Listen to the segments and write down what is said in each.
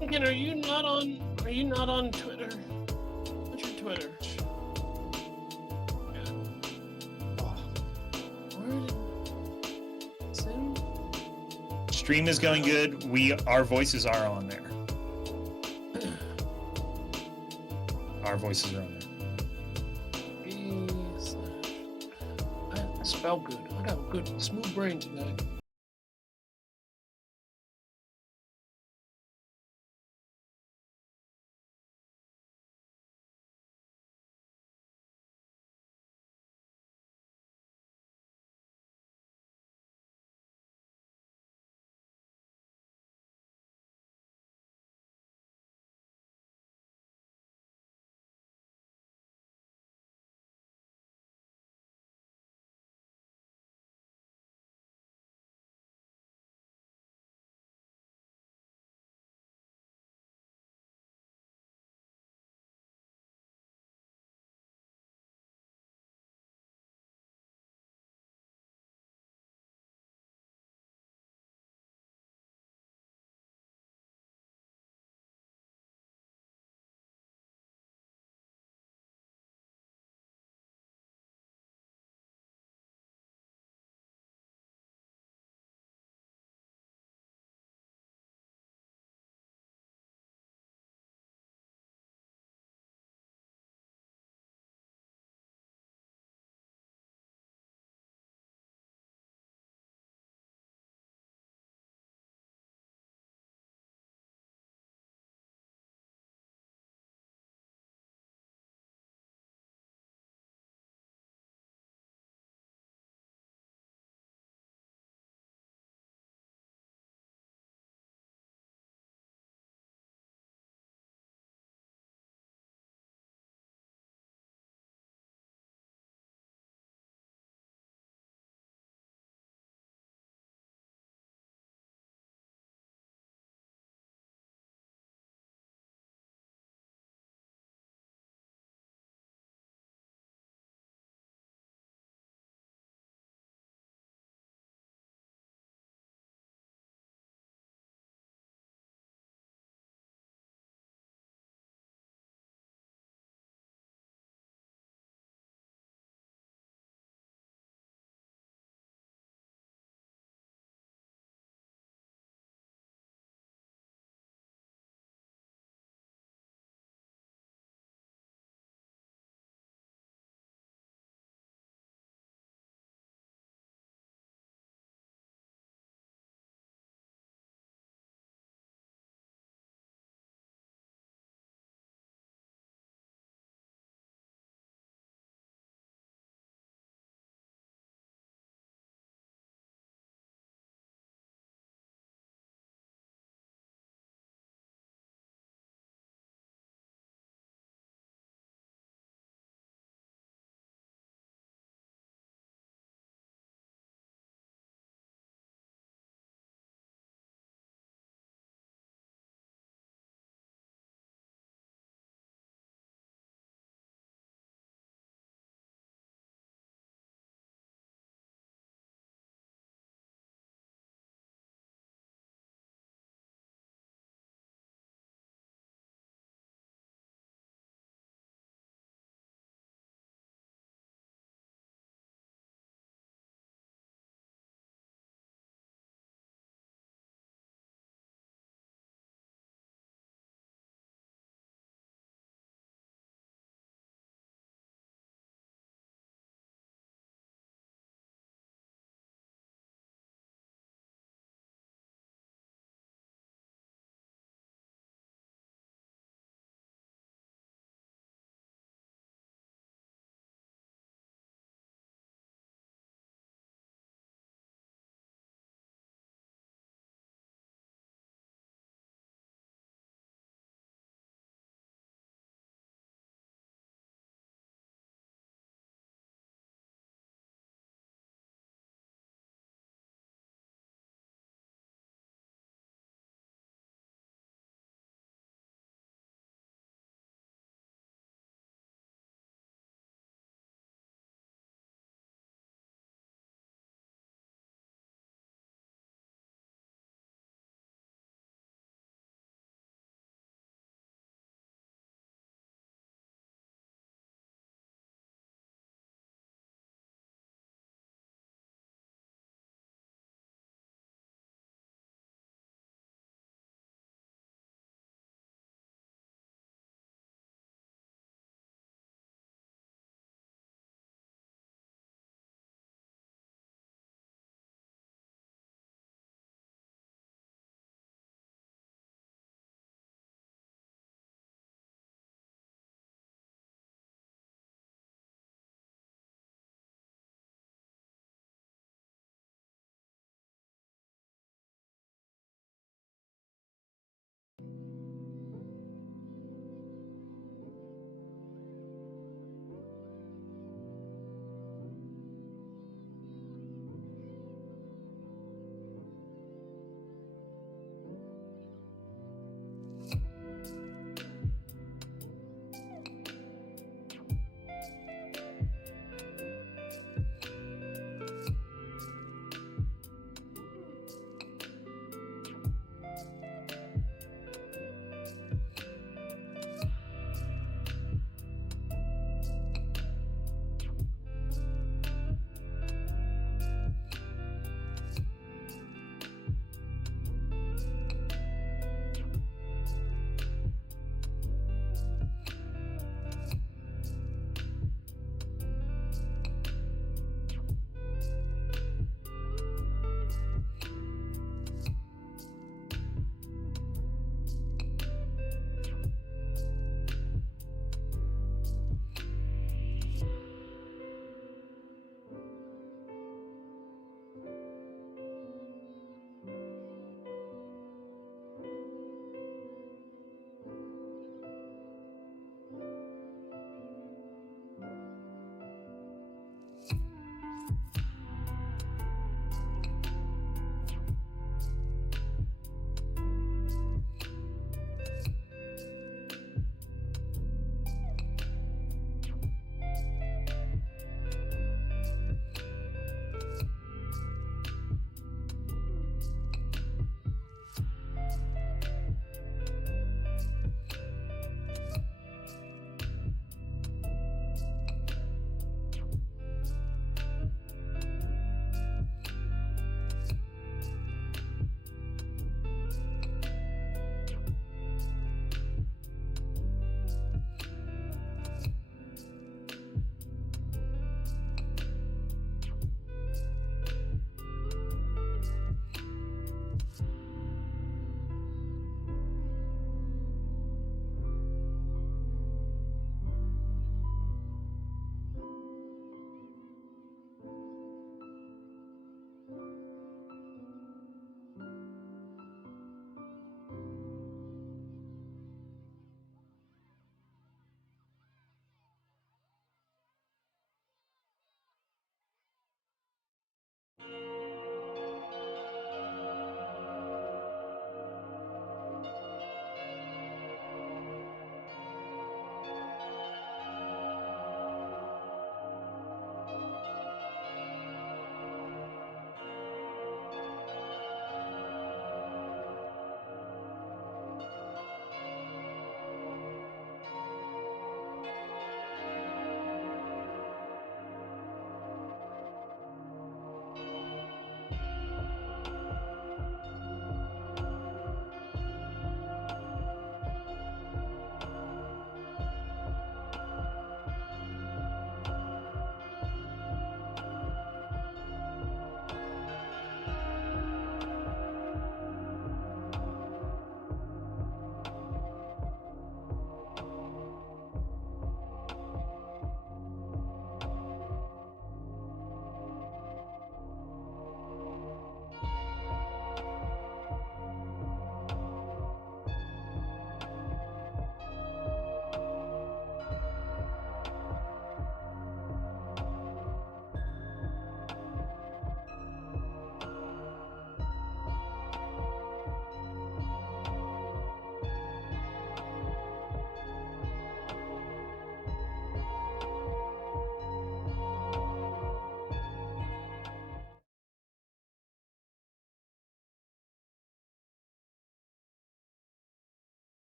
Simkin, are you not on? Are you not on Twitter? What's your Twitter? Where did Sim? Stream is going good. Our voices are on there. Our voices are on there. I spell good. I got a good smooth brain today.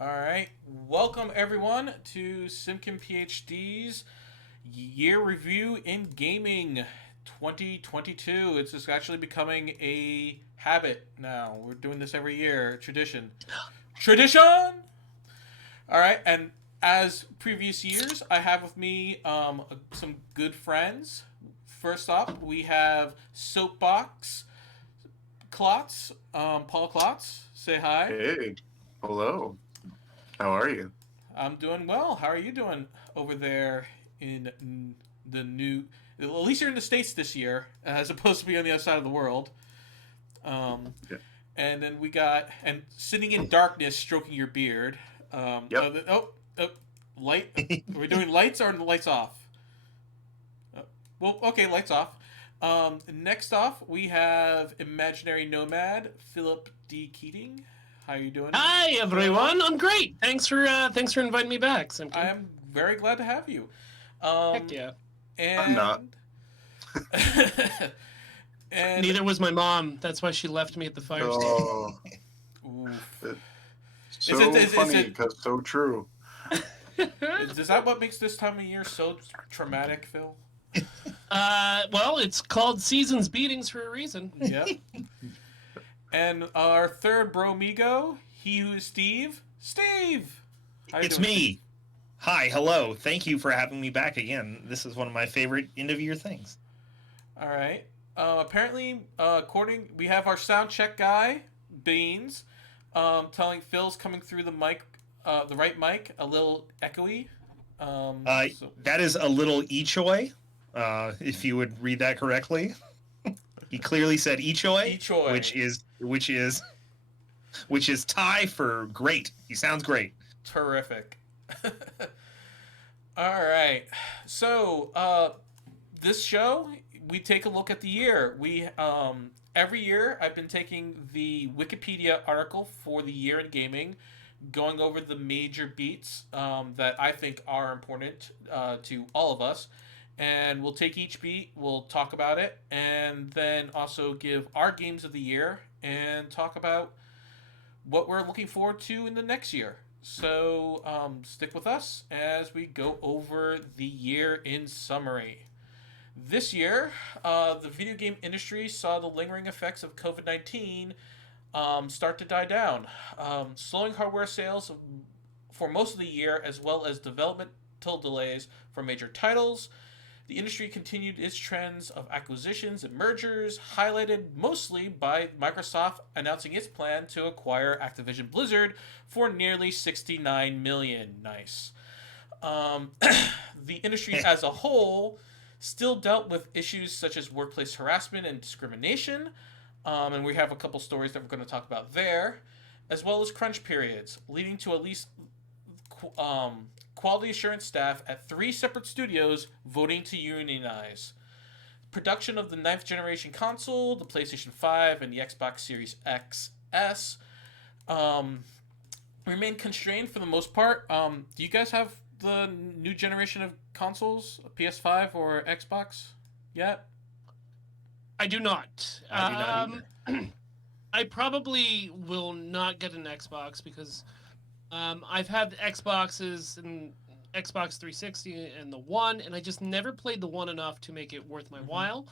All right. Welcome, everyone, to SimkinPhD's Year Review in Gaming 2022. It's just actually becoming a habit now. We're doing this every year. Tradition. Tradition! All right. And as previous years, I have with me some good friends. First up, we have Soapbox Klotz, Paul Klotz. Say hi. Hey, hello. How are you? I'm doing well. How are you doing over there in the new? At least you're in the States this year, as opposed to be on the other side of the world. Yeah. And then we got and sitting in darkness, stroking your beard. Yep. Light. Are we doing lights or the lights off? Well, okay, lights off. Next off, we have imaginary nomad Philip D. Keating. How are you doing? Hi everyone, I'm great. Thanks for inviting me back, Simkin. I am very glad to have you. Heck yeah. And I'm not. and Neither was my mom. That's why she left me at the fire station. Oh, oof. so is funny it- because so true. Is that what makes this time of year so traumatic, Phil? Well, it's called Seasons Beatings for a reason. Yep. And our third bromigo, HeWhoIsSteve. Steve! How you It's doing? me. Hi, hello. Thank you for having me back again. This is one of my favorite end of year things. All right. Apparently, we have our sound check guy, Beans, telling Phil's coming through the mic, the right mic, a little echoey. That is a little Ichoi, if you would read that correctly. He clearly said Ichoi, Ichoi. which is Thai for great. He sounds great. Terrific. All right. So, this show, we take a look at the year. We every year I've been taking the Wikipedia article for the year in gaming, going over the major beats that I think are important to all of us. And we'll take each beat, we'll talk about it, and then also give our games of the year and talk about what we're looking forward to in the next year. So stick with us as we go over the year in summary. This year, the video game industry saw the lingering effects of COVID 19 start to die down, slowing hardware sales for most of the year, as well as developmental delays for major titles. The industry continued its trends of acquisitions and mergers, highlighted mostly by Microsoft announcing its plan to acquire Activision Blizzard for nearly $69 million. Nice. The industry as a whole still dealt with issues such as workplace harassment and discrimination, and we have a couple stories that we're going to talk about there, as well as crunch periods, leading to at least quality assurance staff at 3 separate studios voting to unionize. Production of the 9th generation console, the PlayStation 5, and the Xbox Series XS remain constrained for the most part. Do you guys have the new generation of consoles, PS5 or Xbox, yet? I do not. I do not either. I probably will not get an Xbox because I've had Xboxes and Xbox 360 and the One, and I just never played the One enough to make it worth my while.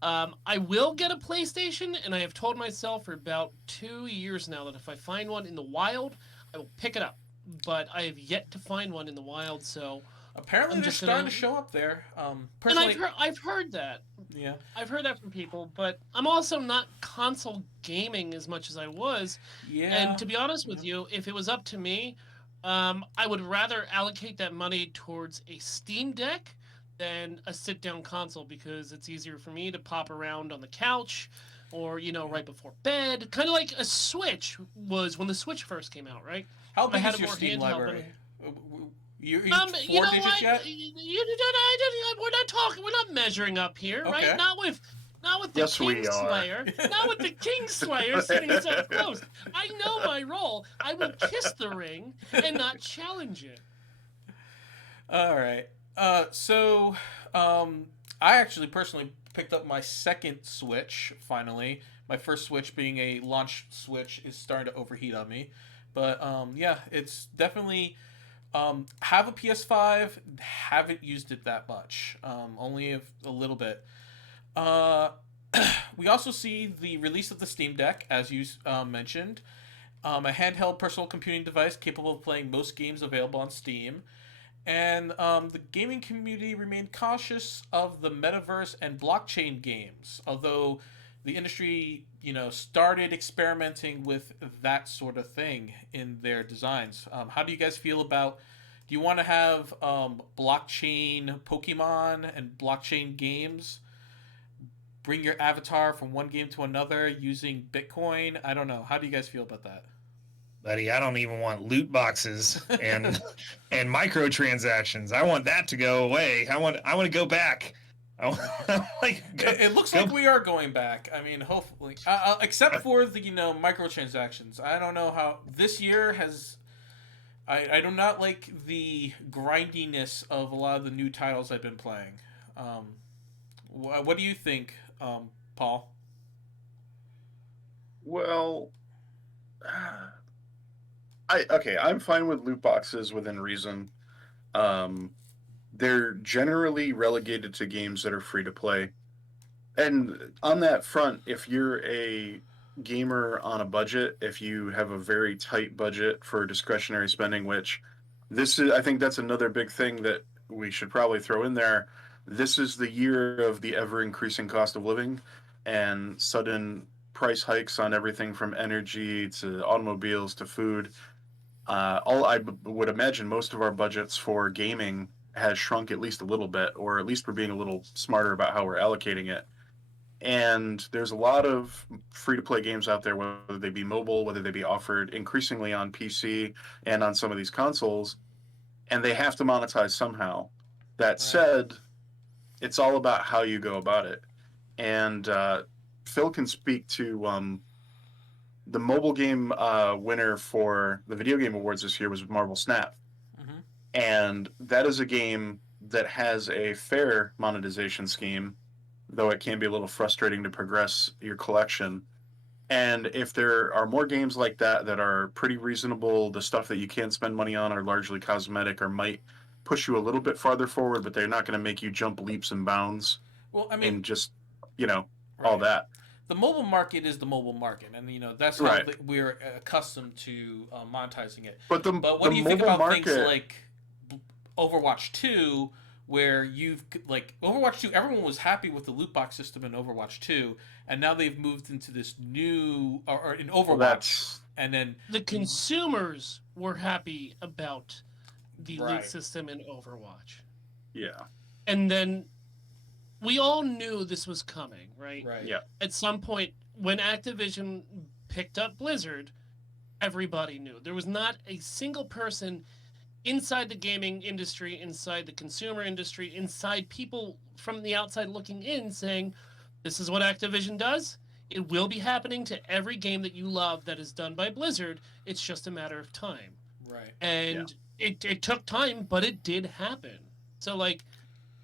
I will get a PlayStation, and I have told myself for about 2 years now that if I find one in the wild, I will pick it up. But I have yet to find one in the wild, so Apparently, I'm they're just starting gonna- to show up there. and Personally, I've heard that. yeah. I've heard that from people, but I'm also not console gaming as much as I was. Yeah. And to be honest with you, if it was up to me, I would rather allocate that money towards a Steam Deck than a sit-down console because it's easier for me to pop around on the couch or, right before bed. Kind of like a Switch was when the Switch first came out, right? How big had is a your more Steam handheld library? You're in you 4 know digits what? yet? We're not talking. We're not measuring up here, Okay. right? Not with the Yes, we are. Kingslayer. Not with the Kingslayer sitting so close. I know my role. I will kiss the ring and not challenge it. All right. I actually personally picked up my second Switch finally. My first Switch being a launch Switch is starting to overheat on me. But yeah, it's definitely have a PS5. Haven't used it that much. Only a little bit. Uh, we also see the release of the Steam Deck, as you mentioned, a handheld personal computing device capable of playing most games available on Steam. And the gaming community remained cautious of the metaverse and blockchain games, although the industry, started experimenting with that sort of thing in their designs. How do you guys feel about? Do you want to have blockchain Pokemon and blockchain games? Bring your avatar from one game to another using Bitcoin. I don't know. How do you guys feel about that? Buddy, I don't even want loot boxes and and microtransactions. I want that to go away. I want to go back. It looks like we are going back. I mean, hopefully, except for the microtransactions. I don't know how this year has. I do not like the grindiness of a lot of the new titles I've been playing. What do you think, Paul? Well, I'm fine with loot boxes within reason. They're generally relegated to games that are free to play. And on that front, if you're a gamer on a budget, if you have a very tight budget for discretionary spending, which I think that's another big thing that we should probably throw in there. This is the year of the ever increasing cost of living and sudden price hikes on everything from energy to automobiles to food. Would imagine most of our budgets for gaming has shrunk at least a little bit, or at least we're being a little smarter about how we're allocating it. And there's a lot of free to play games out there, whether they be mobile, whether they be offered increasingly on PC and on some of these consoles, and they have to monetize somehow. That said, it's all about how you go about it. And Phil can speak to the mobile game winner for the Video Game Awards this year was Marvel Snap. Mm-hmm. And that is a game that has a fair monetization scheme, though it can be a little frustrating to progress your collection. And if there are more games like that that are pretty reasonable, the stuff that you can spend money on are largely cosmetic or might push you a little bit farther forward, but they're not going to make you jump leaps and bounds. Well, I mean, and just, all that. The mobile market is the mobile market, and that's how we're accustomed to monetizing it. But what do you think about things like Overwatch 2, where Overwatch 2? Everyone was happy with the loot box system in Overwatch 2, and now they've moved into this new or in Overwatch, and then the consumers were happy about the loot system in Overwatch. Yeah, and then we all knew this was coming, right? Right. Yeah. At some point, when Activision picked up Blizzard, everybody knew. There was not a single person inside the gaming industry, inside the consumer industry, inside people from the outside looking in saying, this is what Activision does. It will be happening to every game that you love that is done by Blizzard. It's just a matter of time. Right. And it took time, but it did happen. So,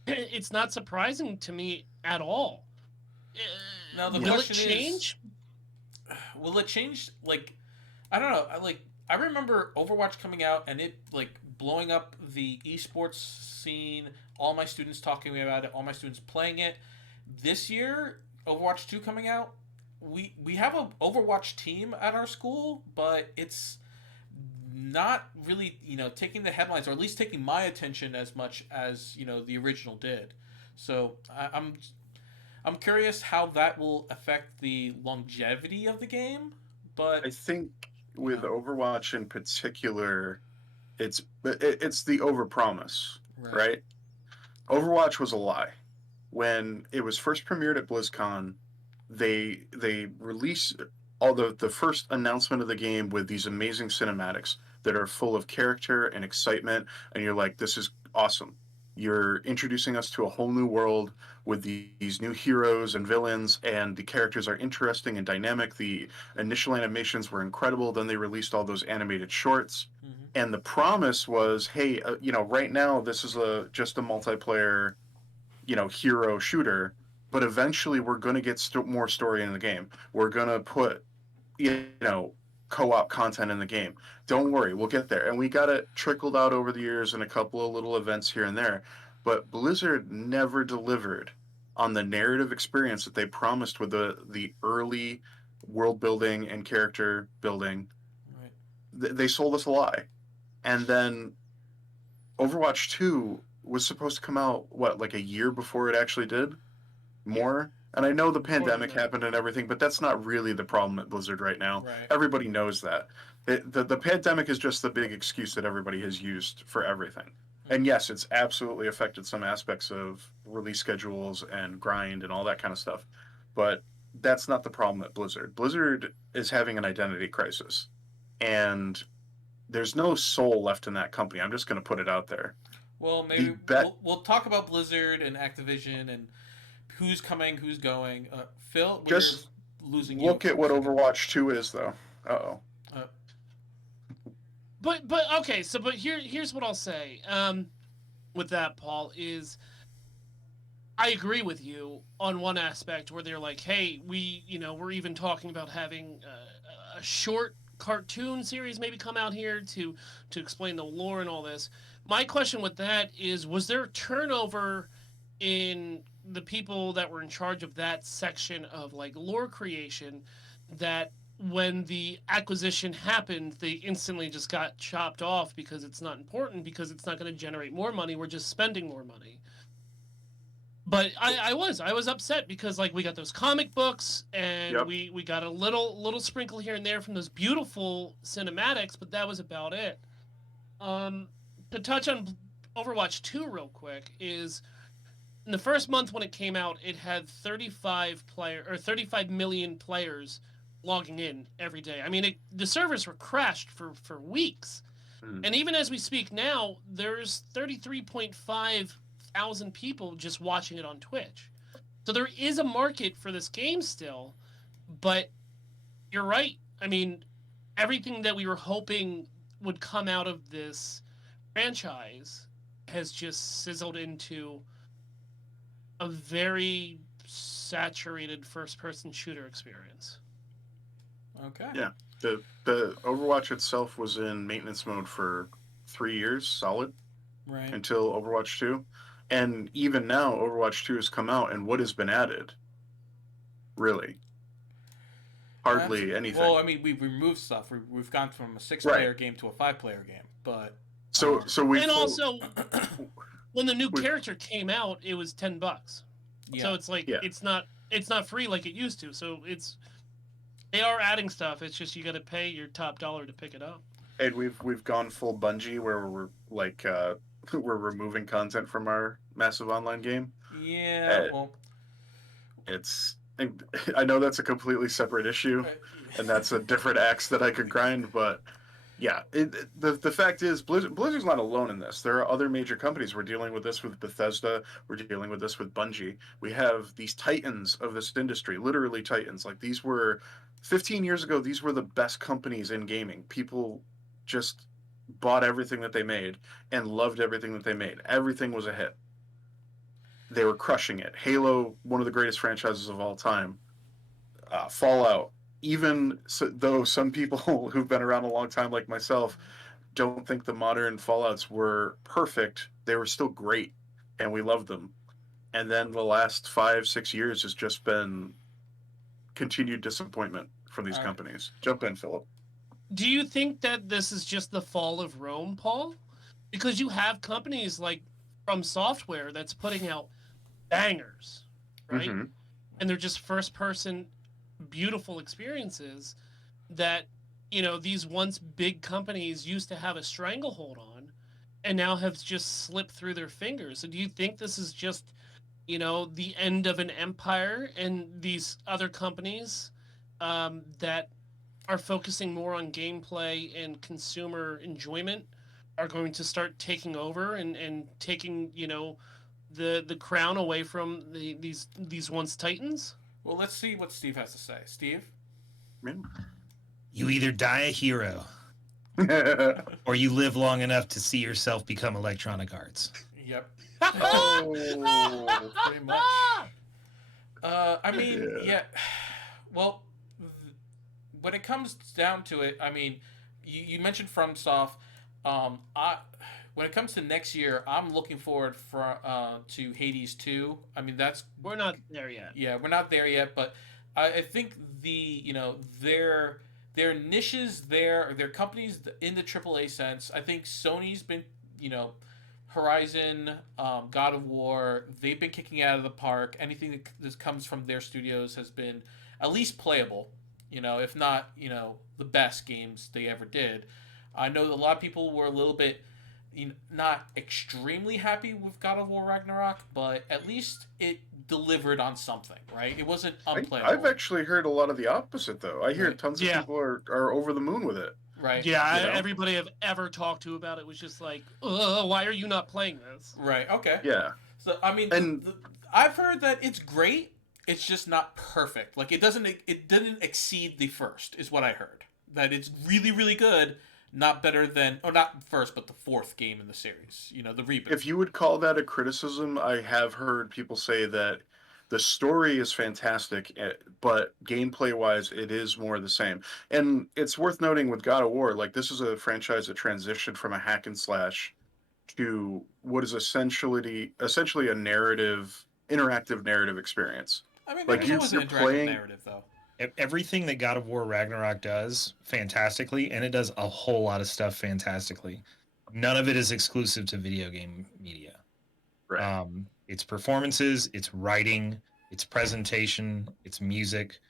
it's not surprising to me at all. Now the will it question change? Will it change? I don't know. I remember Overwatch coming out and it blowing up the esports scene. All my students talking about it. All my students playing it. This year, Overwatch 2 coming out. We have an Overwatch team at our school, but it's not really taking the headlines, or at least taking my attention as much as the original did. So I'm curious how that will affect the longevity of the game. But I think with Overwatch in particular, it's the overpromise, right? Overwatch was a lie. When it was first premiered at BlizzCon, they released all the first announcement of the game with these amazing cinematics that are full of character and excitement, and you're like, this is awesome. You're introducing us to a whole new world with these new heroes and villains, and the characters are interesting and dynamic. The initial animations were incredible. Then they released all those animated shorts, and the promise was, hey, right now this is just a multiplayer, hero shooter, but eventually we're going to get more story in the game. We're going to put, co-op content in the game. Don't worry, we'll get there. And we got it trickled out over the years in a couple of little events here and there. But Blizzard never delivered on the narrative experience that they promised with the early world building and character building. Right. They sold us a lie. And then Overwatch 2 was supposed to come out, what, like a year before it actually did? More? And I know the pandemic happened and everything, but that's not really the problem at Blizzard right now. Right. Everybody knows that. The pandemic is just the big excuse that everybody has used for everything. And yes, it's absolutely affected some aspects of release schedules and grind and all that kind of stuff. But that's not the problem at Blizzard. Blizzard is having an identity crisis. And there's no soul left in that company. I'm just going to put it out there. Well, maybe we'll talk about Blizzard and Activision and who's coming, who's going. Phil, just losing. Look at what Overwatch 2 is, though. Uh-oh. But okay, so here's what I'll say. With that, Paul, is I agree with you on one aspect where they're like, hey, we're even talking about having a short cartoon series maybe come out here to explain the lore and all this. My question with that is, was there turnover in the people that were in charge of that section of like lore creation that when the acquisition happened, they instantly just got chopped off because it's not important, because it's not going to generate more money, we're just spending more money? But I was upset because like we got those comic books and Yep. we got a little sprinkle here and there from those beautiful cinematics, but that was about it. To touch on Overwatch 2 real quick is in the first month when it came out, it had 35 million players logging in every day. I mean, the servers were crashed for weeks. And even as we speak now, there's 33.5 thousand people just watching it on Twitch. So there is a market for this game still, but you're right. I mean, everything that we were hoping would come out of this franchise has just sizzled into a very saturated first-person shooter experience. Okay. Yeah. The Overwatch itself was in maintenance mode for 3 years solid. Right. Until Overwatch 2. And even now, Overwatch 2 has come out, and what has been added? Really? Hardly anything. Well, I mean, we've removed stuff. We've gone from a 6-player game to a 5-player game, but so we and also when the new character came out, it was $10. Yeah. So it's like it's not free like it used to. So they are adding stuff. It's just you got to pay your top dollar to pick it up. And we've gone full Bungie where we're like we're removing content from our massive online game. Yeah, I know that's a completely separate issue, and that's a different axe that I could grind, but yeah, the fact is Blizzard's not alone in this. There are other major companies. We're dealing with this with Bethesda. We're dealing with this with Bungie. We have these titans of this industry, literally titans. Like 15 years ago, these were the best companies in gaming. People just bought everything that they made and loved everything that they made. Everything was a hit. They were crushing it. Halo, one of the greatest franchises of all time. Fallout, though some people who've been around a long time like myself don't think the modern Fallouts were perfect, they were still great, and we loved them. And then the last 5-6 years has just been continued disappointment from these companies. Jump in, Philip. Do you think that this is just the fall of Rome, Paul? Because you have companies like From Software that's putting out bangers, right? Mm-hmm. And they're just first-person, beautiful experiences that, these once big companies used to have a stranglehold on and now have just slipped through their fingers. So do you think this is just, the end of an empire and these other companies that are focusing more on gameplay and consumer enjoyment are going to start taking over and taking, the crown away from these once titans? Well, let's see what Steve has to say. Steve? You either die a hero or you live long enough to see yourself become Electronic Arts. Yep. Oh, pretty much. I mean, yeah. Well, when it comes down to it, I mean, you mentioned FromSoft. I when it comes to next year, I'm looking forward to Hades 2. I mean, that's We're not there yet. yeah, we're not there yet, but I think their niches, their companies in the AAA sense. I think Sony's been Horizon, God of War. They've been kicking out of the park. Anything that comes from their studios has been at least playable. If not the best games they ever did. I know that a lot of people were a little bit not extremely happy with God of War Ragnarok, but at least it delivered on something, right? It wasn't unplayable. I've actually heard a lot of the opposite, though. I hear Right. tons of people are over the moon with it. Right. Yeah, You know? everybody I've ever talked to about it was just like, why are you not playing this? Right. Okay. Yeah. So I mean, And- I've heard that it's great. It's just not perfect. Like it didn't exceed the first, is what I heard. That it's really, really good. Not better than, or not first, but the fourth game in the series. The reboot. If you would call that a criticism, I have heard people say that the story is fantastic, but gameplay-wise, it is more the same. And it's worth noting with God of War, like this is a franchise that transitioned from a hack and slash to what is essentially a interactive narrative experience. I mean, like, there's always an you're interactive playing- narrative, though. Everything that God of War Ragnarok does fantastically, and it does a whole lot of stuff fantastically. None of it is exclusive to video game media. Right. It's performances, it's writing, it's presentation, it's music.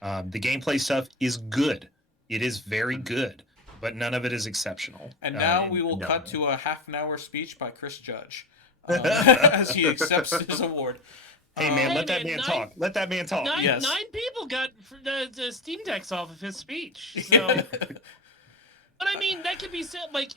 The gameplay stuff is good. It is very good, but none of it is exceptional. And now we will cut to a half-an-hour speech by Chris Judge as he accepts his award. Hey man, Hey, let that man, man talk. Let that man talk. Nine Yes. people got the Steam decks off of his speech. So, but I mean, that could be said. Like,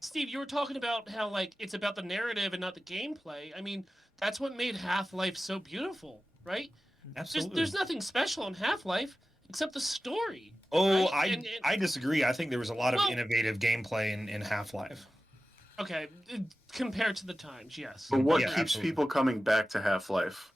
Steve, you were talking about how like it's about the narrative and not the gameplay. I mean, that's what made Half-Life so beautiful, right? Absolutely. There's nothing special in Half-Life except the story. Oh, right? I disagree. I think there was a lot of Well- innovative gameplay in Half-Life. Okay, compared to the times, yes. But what Yeah, keeps absolutely. people coming back to Half-Life?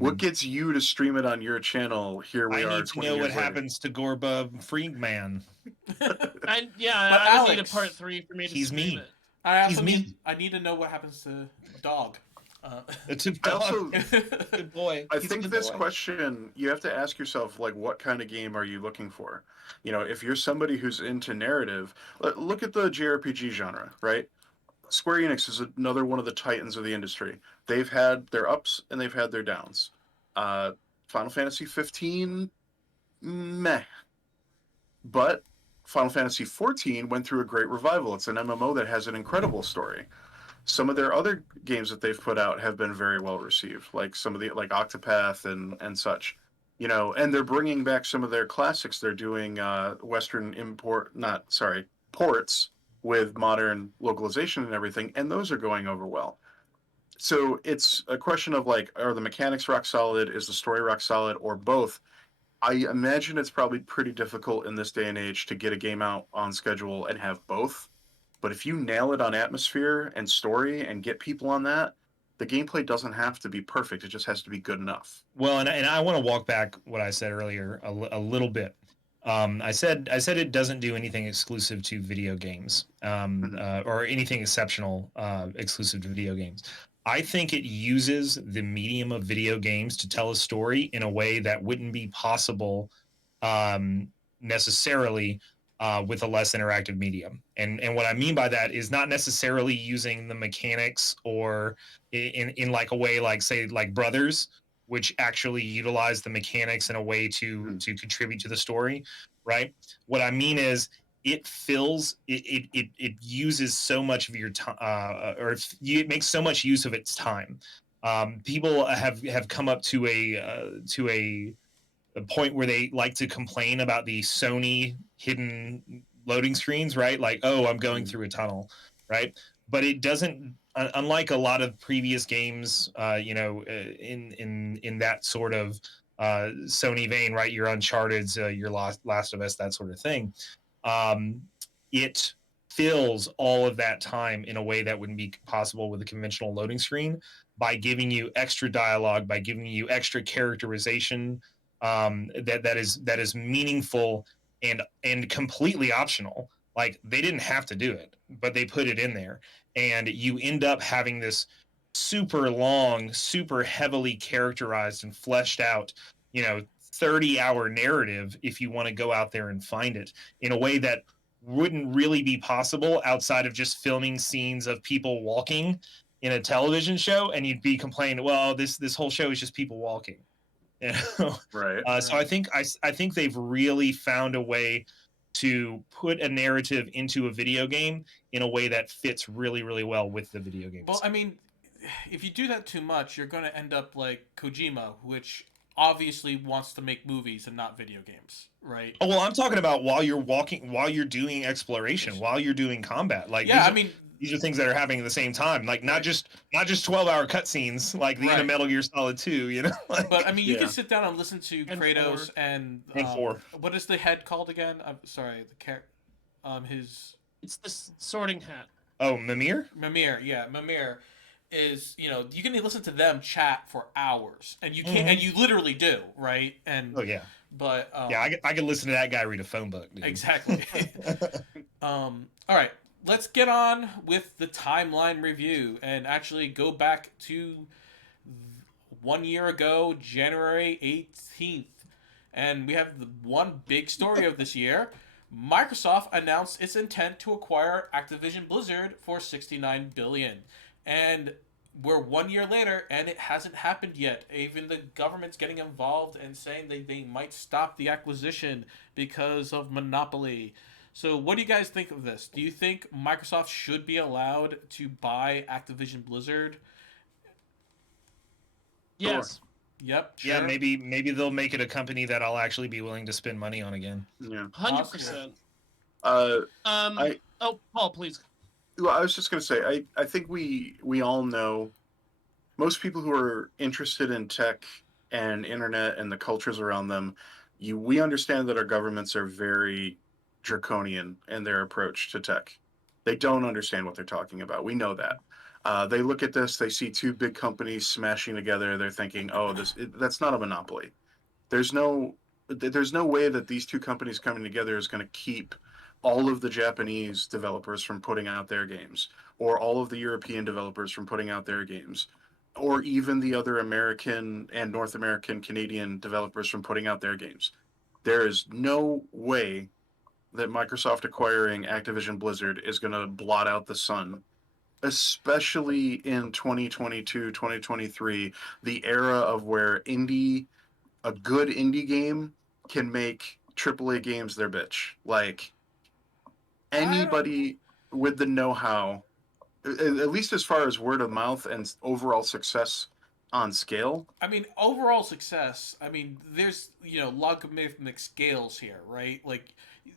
What gets you to stream it on your channel? Here we I are. need to 20 know what years later. happens to Gorba Freakman. I But I would need a Alex, part 3 for me to he's stream me. it. I He's also me. I need to know what happens to Dog. It's a I also, good boy. I He's a think good this boy. question, you have to ask yourself, like, what kind of game are you looking for? If you're somebody who's into narrative, look at the JRPG genre, right? Square Enix is another one of the titans of the industry. They've had their ups and they've had their downs. Final Fantasy 15, meh. But Final Fantasy 14 went through a great revival. It's an MMO that has an incredible story. Some of their other games that they've put out have been very well received, like some of the like Octopath and such. And they're bringing back some of their classics. They're doing ports with modern localization and everything, and those are going over well. So it's a question of like, are the mechanics rock solid? Is the story rock solid, or both? I imagine it's probably pretty difficult in this day and age to get a game out on schedule and have both. But if you nail it on atmosphere and story and get people on that, the gameplay doesn't have to be perfect. It just has to be good enough. Well, and I want to walk back what I said earlier a little bit. I said it doesn't do anything exclusive to video games, or anything exceptional exclusive to video games. I think it uses the medium of video games to tell a story in a way that wouldn't be possible necessarily with a less interactive medium. And what I mean by that is not necessarily using the mechanics or in like a way like say like Brothers, which actually utilize the mechanics in a way to contribute to the story, right? What I mean is it uses so much of your time, it makes so much use of its time. People have come up to a point where they like to complain about the Sony hidden loading screens, right? Like, oh, I'm going through a tunnel, right? But it doesn't. Unlike a lot of previous games, in that sort of Sony vein, right? Your Uncharted's, your Last of Us, that sort of thing. It fills all of that time in a way that wouldn't be possible with a conventional loading screen by giving you extra dialogue, by giving you extra characterization that is meaningful and completely optional. Like they didn't have to do it, but they put it in there, and you end up having this super long, super heavily characterized and fleshed out, 30-hour narrative if you want to go out there and find it in a way that wouldn't really be possible outside of just filming scenes of people walking in a television show, and you'd be complaining, well, this whole show is just people walking. You know? Right. So I think they've really found a way to put a narrative into a video game in a way that fits really, really well with the video game. Well, I mean, if you do that too much, you're going to end up like Kojima, which obviously wants to make movies and not video games, right? Oh, well, I'm talking about while you're walking, while you're doing exploration, while you're doing combat. Like Yeah, I mean, these are things that are happening at the same time. Like not just 12-hour cutscenes like the end of Metal Gear Solid 2, you know? Like, but I mean, you can sit down and listen to And Kratos 4. and 4. What is the head called again? I'm sorry, his It's the sorting hat. Oh, Mimir? Mimir. Yeah, Mimir is, you can listen to them chat for hours, and you can't, and you literally do, right? And Oh yeah. but Yeah, I could listen to that guy read a phone book, dude. exactly. All right, let's get on with the timeline review and actually go back to 1 year ago, January 18th. And we have the one big story of this year. Microsoft announced its intent to acquire Activision Blizzard for $69 billion. And we're 1 year later, and it hasn't happened yet. Even the government's getting involved and saying they might stop the acquisition because of monopoly. So what do you guys think of this? Do you think Microsoft should be allowed to buy Activision Blizzard? Yes. Yep. Sure. Yeah, maybe they'll make it a company that I'll actually be willing to spend money on again. Yeah. 100%. Paul, please. Well, I was just going to say, I think we all know, most people who are interested in tech and internet and the cultures around them, we understand that our governments are very draconian in their approach to tech. They don't understand what they're talking about. We know that. They look at this, they see two big companies smashing together. They're thinking, oh, that's not a monopoly. There's no way that these two companies coming together is going to keep all of the Japanese developers from putting out their games, or all of the European developers from putting out their games, or even the other American and North American, Canadian developers from putting out their games. There is no way that Microsoft acquiring Activision Blizzard is going to blot out the sun, especially in 2022, 2023, the era of where a good indie game can make AAA games their bitch. Like, anybody with the know-how, at least as far as word of mouth and overall success on scale. I mean, overall success. I mean, there's logarithmic scales here, right? Like,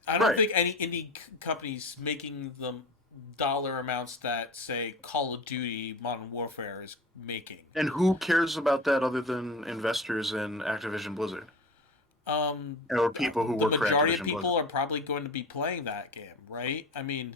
I don't think any indie companies making them dollar amounts that, say, Call of Duty Modern Warfare is making. And who cares about that other than investors in Activision Blizzard? Or people who work for Activision Blizzard. The majority of people are probably going to be playing that game, right? I mean,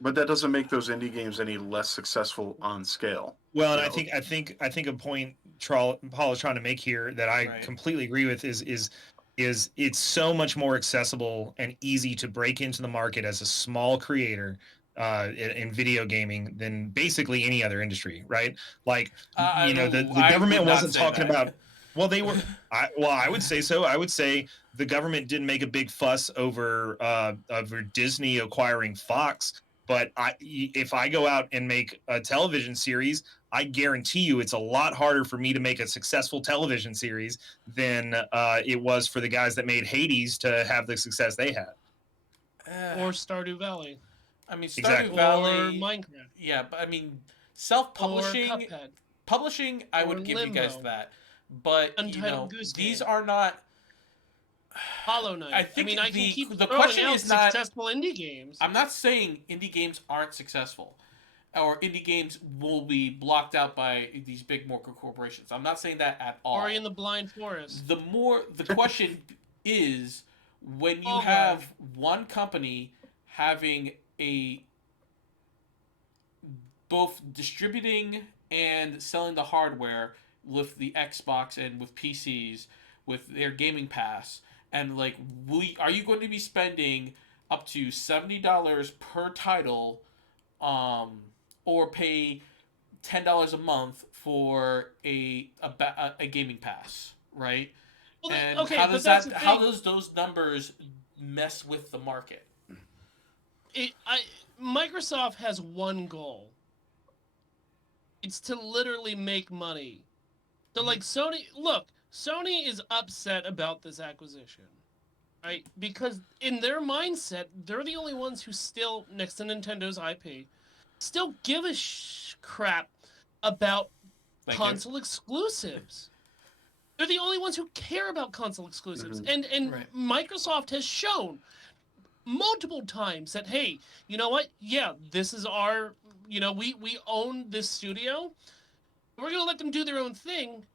but that doesn't make those indie games any less successful on scale. Well, and I think a point Paul is trying to make here that I completely agree with is it's so much more accessible and easy to break into the market as a small creator in video gaming than basically any other industry, right? Like, the government wasn't talking about. Well, they were. I would say so. I would say the government didn't make a big fuss over Disney acquiring Fox. But if I go out and make a television series, I guarantee you it's a lot harder for me to make a successful television series than it was for the guys that made Hades to have the success they had. Or Stardew Valley. I mean, Stardew Valley. Or Minecraft. Yeah, but I mean, self-publishing. Or Cuphead. Publishing, I would give you guys that. But, these are not... Hollow Knight. I think I can keep the question out is not successful indie games. I'm not saying indie games aren't successful, or indie games will be blocked out by these big corporations. I'm not saying that at all. Or in the blind forest. The question is, when you have one company having both distributing and selling the hardware with the Xbox and with PCs with their gaming pass, and like, are you going to be spending up to $70 per title, um, or pay $10 a month for a gaming pass, right? Well, And okay, but that's the how thing. does those numbers mess with the market? Microsoft has one goal. It's to literally make money. So like Sony is upset about this acquisition, right? Because in their mindset, they're the only ones who still, next to Nintendo's IP, still give a crap about Thank you. console exclusives. They're the only ones who care about console exclusives. Mhm. And Right. Microsoft has shown multiple times that, hey, you know what? Yeah, this is our, we own this studio. We're going to let them do their own thing,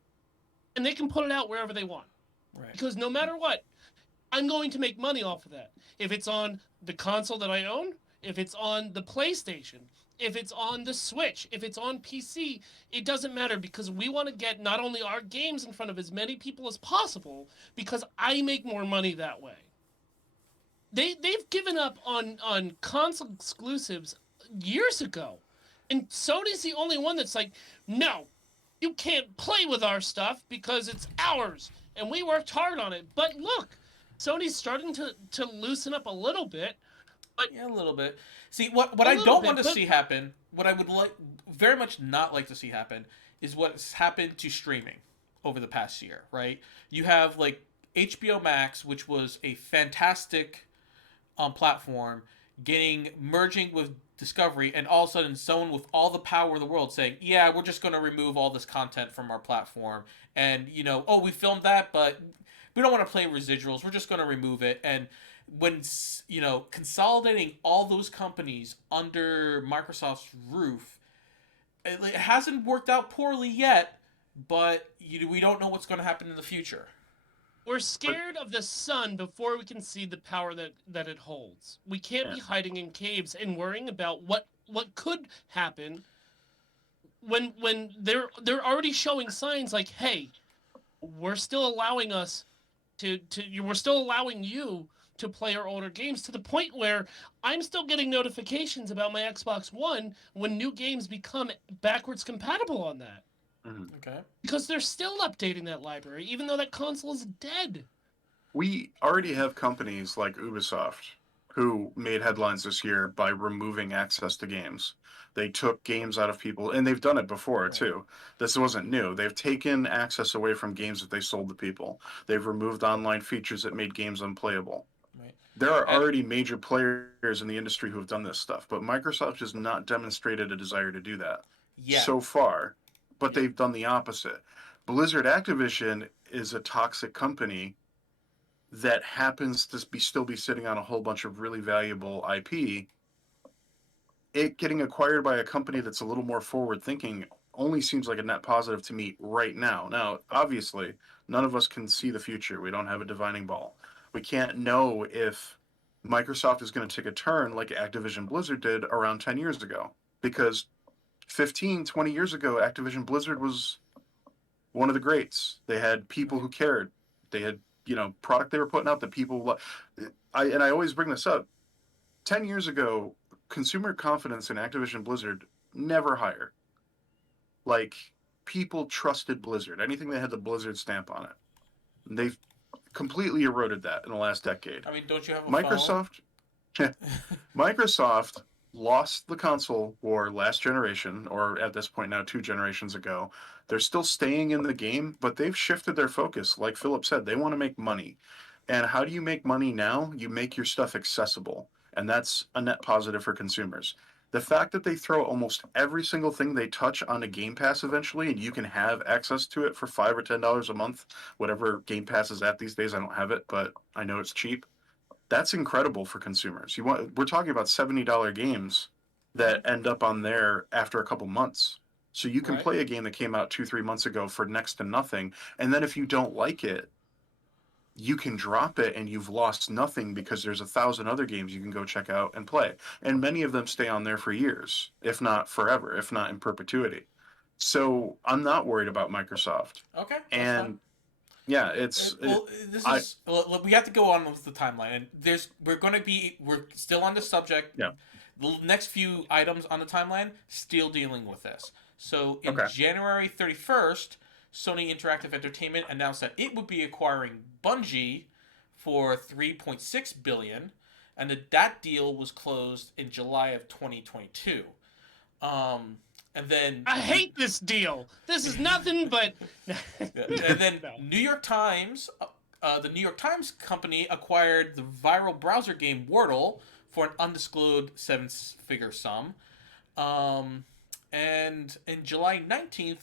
and they can put it out wherever they want. Right. Because no matter what, I'm going to make money off of that. If it's on the console that I own, if it's on the PlayStation, if it's on the Switch, if it's on PC, it doesn't matter, because we want to get not only our games in front of as many people as possible, because I make more money that way. They've given up on console exclusives years ago. And Sony's the only one that's like, no, you can't play with our stuff because it's ours and we worked hard on it. But look, Sony's starting to loosen up a little bit. But Yeah, a little bit. See, what a I little don't bit, want to but see happen, what I would very much not like to see happen, is what's happened to streaming over the past year, right? You have like HBO Max, which was a fantastic platform, merging with Discovery, and all of a sudden someone with all the power in the world saying, "Yeah, we're just going to remove all this content from our platform," and oh, we filmed that, but we don't want to play residuals. We're just going to remove it. And when consolidating all those companies under Microsoft's roof, it hasn't worked out poorly yet, but we don't know what's going to happen in the future. we're scared of the sun before we can see the power that it holds. We can't Yeah. be hiding in caves and worrying about what could happen when they're already showing signs like, hey, we're still allowing us we're still allowing you to play our older games, to the point where I'm still getting notifications about my Xbox One when new games become backwards compatible on that, Mhm. Okay. because they're still updating that library even though that console is dead. We already have companies like Ubisoft who made headlines this year by removing access to games. They took games out of people, and they've done it before Right. too. This wasn't new. They've taken access away from games that they sold to people. They've removed online features that made games unplayable. Right. There are And already major players in the industry who have done this stuff, but Microsoft has not demonstrated a desire to do that yeah. so far. But Yep. they've done the opposite. Blizzard Activision is a toxic company that happens to still be sitting on a whole bunch of really valuable IP. It getting acquired by a company that's a little more forward thinking only seems like a net positive to me right now. Now, obviously, none of us can see the future. We don't have a divining ball. We can't know if Microsoft is going to take a turn like Activision Blizzard did around 10 years ago. Because 15, 20 years ago, Activision Blizzard was one of the greats. They had people who cared. They had, product they were putting out that people. I always bring this up. 10 years ago, consumer confidence in Activision Blizzard never higher. Like, people trusted Blizzard. Anything that had the Blizzard stamp on it. They've completely eroded that in the last decade. I mean, don't you have a phone? Microsoft Microsoft lost the console war last generation, or at this point now 2 generations ago. They're still staying in the game, but they've shifted their focus. Like Philip said, they want to make money. And how do you make money now? You make your stuff accessible. And that's a net positive for consumers. The fact that they throw almost every single thing they touch on a Game Pass eventually, and you can have access to it for $5 or $10 a month, whatever Game Pass is at these days. I don't have it, but I know it's cheap. That's incredible for consumers. We're talking about $70 games that end up on there after a couple months. So you can Right. play a game that came out 2-3 months ago for next to nothing, and then if you don't like it, you can drop it and you've lost nothing, because there's 1,000 other games you can go check out and play. And many of them stay on there for years, if not forever, if not in perpetuity. So I'm not worried about Microsoft. Okay, that's fine. And Yeah, it's Well, we have to go on with the timeline, and we're still on the subject. Yeah. The next few items on the timeline still dealing with this. So in Okay. January 31st, Sony Interactive Entertainment announced that it would be acquiring Bungie for 3.6 billion, and that deal was closed in July of 2022. And then I hate this deal. This is nothing but. and then No. New York Times, the New York Times company acquired the viral browser game Wordle for an undisclosed seven-figure sum. And in July 19th,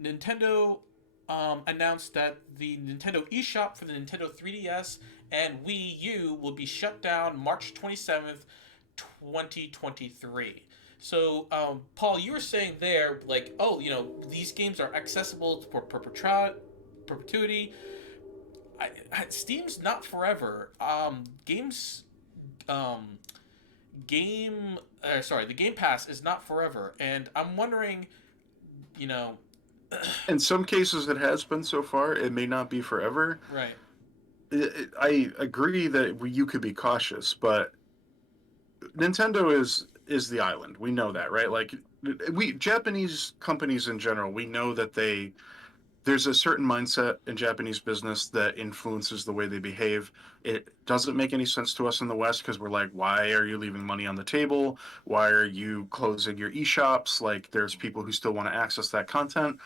Nintendo announced that the Nintendo eShop for the Nintendo 3DS and Wii U will be shut down March 27th, 2023. So, Paul, you were saying there, like, oh, these games are accessible for perpetuity. Steam's not forever. The Game Pass is not forever, and I'm wondering, in some cases it has been so far. It may not be forever. right? I agree that you could be cautious, but Nintendo is the island. We know that, right? Like Japanese companies in general, we know that there's a certain mindset in Japanese business that influences the way they behave. It doesn't make any sense to us in the West because we're like, why are you leaving money on the table? Why are you closing your eShops? Like, there's people who still want to access that content,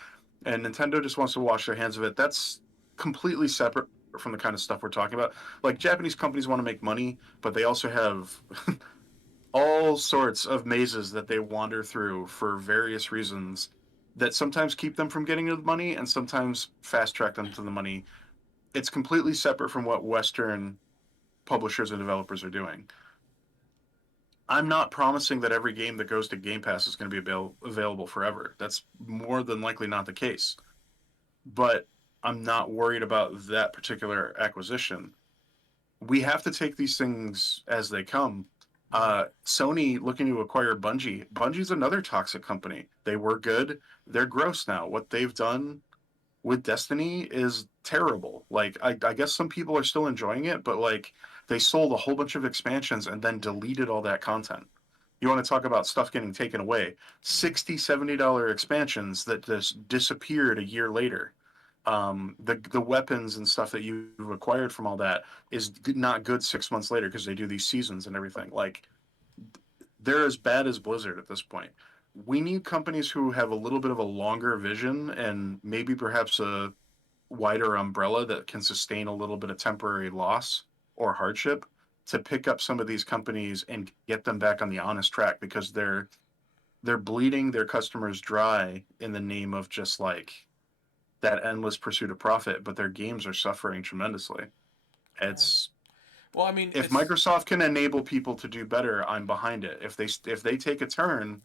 and Nintendo just wants to wash their hands of it. That's completely separate from the kind of stuff we're talking about. Like, Japanese companies want to make money, but they also have all sorts of mazes that they wander through for various reasons that sometimes keep them from getting to the money and sometimes fast track them to the money. It's completely separate from what Western publishers and developers are doing. I'm not promising that every game that goes to Game Pass is going to be available forever. That's more than likely not the case. But I'm not worried about that particular acquisition. We have to take these things as they come. Sony looking to acquire Bungie. Bungie's another toxic company. They were good. They're gross now. What they've done with Destiny is terrible. Like, I guess some people are still enjoying it, but like they sold a whole bunch of expansions and then deleted all that content. You want to talk about stuff getting taken away? $60-$70 expansions that just disappeared a year later. The weapons and stuff that you've acquired from all that is not good 6 months later because they do these seasons and everything. Like, they're as bad as Blizzard at this point. We need companies who have a little bit of a longer vision and maybe perhaps a wider umbrella that can sustain a little bit of temporary loss or hardship to pick up some of these companies and get them back on the honest track, because they're bleeding their customers dry in the name of just like that endless pursuit of profit, but their games are suffering tremendously. It's Well, I mean, if Microsoft can enable people to do better, I'm behind it. If they take a turn,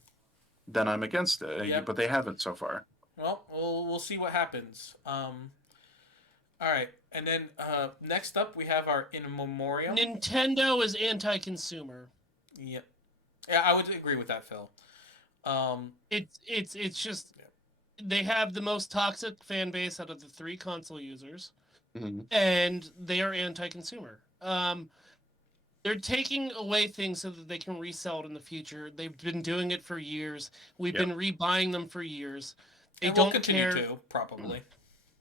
then I'm against it. Yep. But they haven't so far. Well, we'll see what happens. All right, and then next up we have our in memoriam. Nintendo is anti-consumer. Yep. Yeah, I would agree with that, Phil. It's just they have the most toxic fan base out of the 3 console users, and they are anti-consumer. They're taking away things so that they can resell it in the future. They've been doing it for years. We've been rebuying them for years. They and don't we'll continue care. to, probably.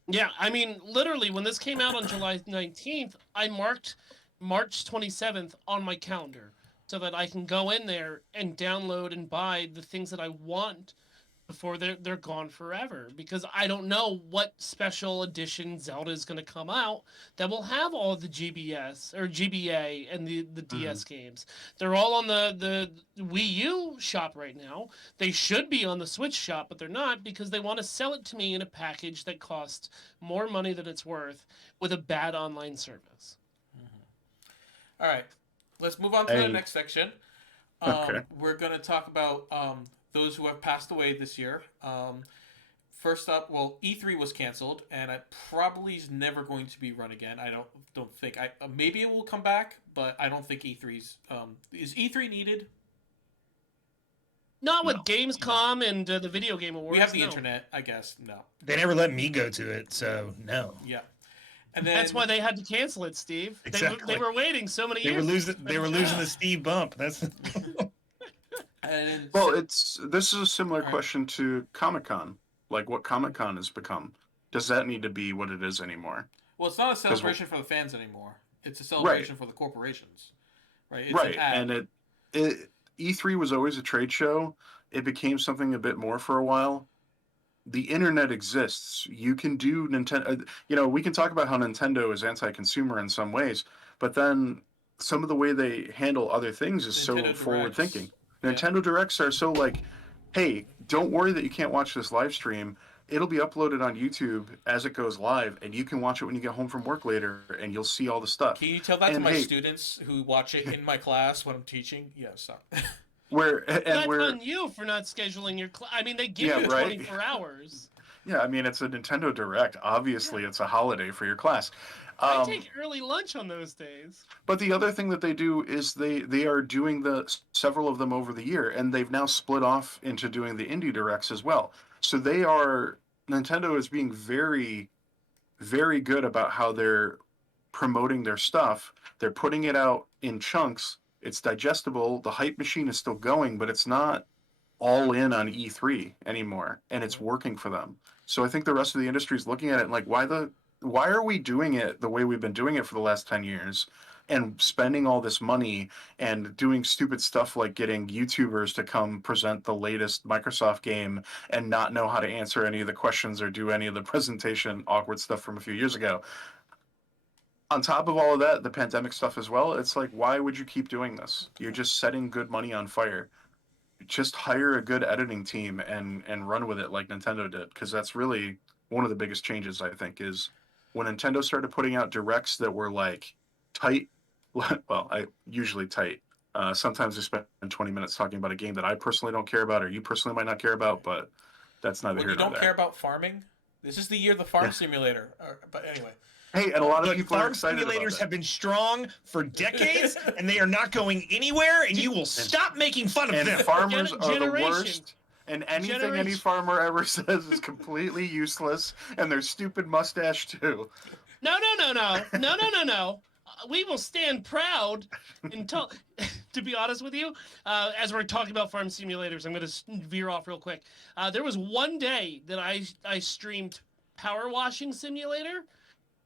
Yeah, I mean, literally, when this came out on July 19th, I marked March 27th on my calendar so that I can go in there and download and buy the things that I want before they're gone forever, because I don't know what special edition Zelda is going to come out that will have all the GBS or GBA and the DS games. They're all on the Wii U shop right now. They should be on the Switch shop, but they're not, because they want to sell it to me in a package that costs more money than it's worth with a bad online service. All right, let's move on to the next section. Okay. We're going to talk about those who have passed away this year. First up, well, E3 was canceled, and it probably is never going to be run again. I don't think. Maybe it will come back, but I don't think E3's. Is E3 needed? Not with Gamescom and the Video Game Awards. We have the internet, I guess. No. They never let me go to it, so no. Yeah. And then That's why they had to cancel it, Steve. Exactly. They were waiting so many They years. were losing the Steve bump. That's and Well, this is a similar All right. question to Comic-Con. Like what Comic-Con has become. Does that need to be what it is anymore? well, it's not a celebration for the fans anymore. It's a Right. celebration for the corporations, right? It's Right. an ad. And E3 was always a trade show. It became something a bit more for a while. The internet exists. You can do Nintendo. We can talk about how Nintendo is anti-consumer in some ways, but then some of the way they handle other things is so Nintendo forward-thinking. Directs. Nintendo Directs are so like, hey, don't worry that you can't watch this live stream. It'll be uploaded on YouTube as it goes live, and you can watch it when you get home from work later, and you'll see all the stuff. Can you tell that to And my hey, students who watch it in my class when I'm teaching? Yes. That's on you for not scheduling your class. I mean, they give you right. 24 hours. Yeah, I mean, it's a Nintendo Direct. Obviously, it's a holiday for your class. I take early lunch on those days. But the other thing that they do is they are doing several of them over the year, and they've now split off into doing the indie directs as well. So Nintendo is being very, very good about how they're promoting their stuff. They're putting it out in chunks. It's digestible. The hype machine is still going, but it's not all in on E3 anymore, and it's working for them. So I think the rest of the industry is looking at it and like, why are we doing it the way we've been doing it for the last 10 years and spending all this money and doing stupid stuff like getting YouTubers to come present the latest Microsoft game and not know how to answer any of the questions or do any of the presentation awkward stuff from a few years ago. On top of all of that, the pandemic stuff as well, it's like, why would you keep doing this? You're just setting good money on fire. Just hire a good editing team and run with it like Nintendo did, because that's really one of the biggest changes, I think, is when Nintendo started putting out directs that were like tight. Well, usually tight. Sometimes they spend 20 minutes talking about a game that I personally don't care about, or you personally might not care about, but that's neither When here you nor don't there. care about farming, this is the year of the farm simulator. But anyway. Hey, and a lot of Look, people are farm excited about simulators that. have been strong for decades, and they are not going anywhere. And you will stop making fun of And them. farmers are the Generation. worst. And anything any Generation. farmer ever says is completely useless, and their stupid mustache too. No. We will stand proud until, to be honest with you, as we're talking about farm simulators, I'm going to veer off real quick. There was one day that I streamed Power Washing Simulator,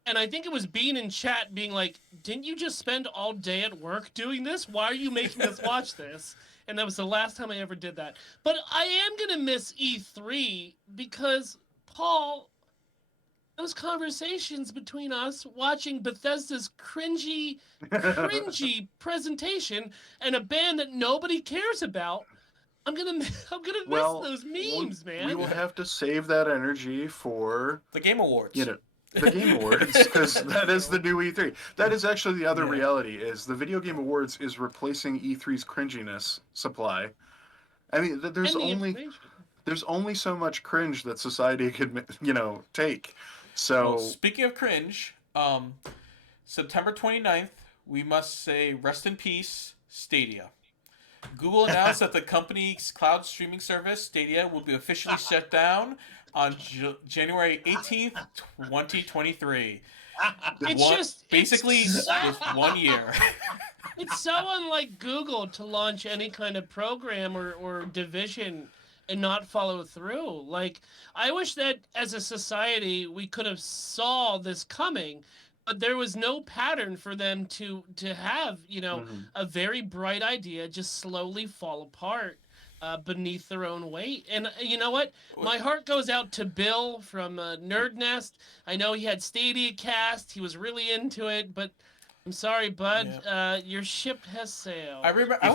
and I think it was Bean in chat being like, didn't you just spend all day at work doing this? Why are you making us watch this? And that was the last time I ever did that. But I am going to miss E3 because, Paul, those conversations between us watching Bethesda's cringy presentation and a band that nobody cares about, I'm gonna miss those memes, man. We will have to save that energy for The Game Awards. The Game Awards, because that is the new E3. That is actually the other reality, is the Video Game Awards is replacing E3's cringiness supply. I mean, there's only so much cringe that society could, take. So, Well, speaking of cringe, September 29th, we must say rest in peace, Stadia. Google announced that the company's cloud streaming service, Stadia, will be officially shut down on January 18th, 2023. It's basically just 1 year. It's so unlike Google to launch any kind of program or division and not follow through. Like, I wish that as a society we could have saw this coming, but there was no pattern for them to have, a very bright idea just slowly fall apart beneath their own weight. And you know what? My heart goes out to Bill from Nerd Nest. I know he had Stadia Cast. He was really into it, but I'm sorry, bud. Your ship has sailed. I remember I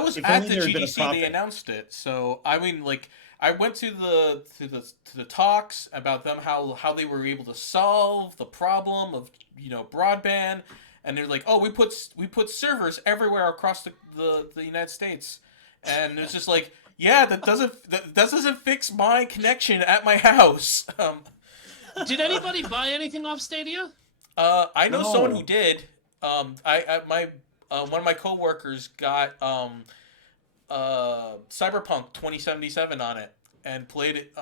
was if at only the there had been a GDC. profit. They announced it, so I mean, like, I went to the talks about them how they were able to solve the problem of broadband, and they're like, oh, we put servers everywhere across the United States, and it's just like, yeah, that doesn't fix my connection at my house. Did anybody buy anything off Stadia? I know someone No. who did. One of my coworkers got Cyberpunk 2077 on it and played it.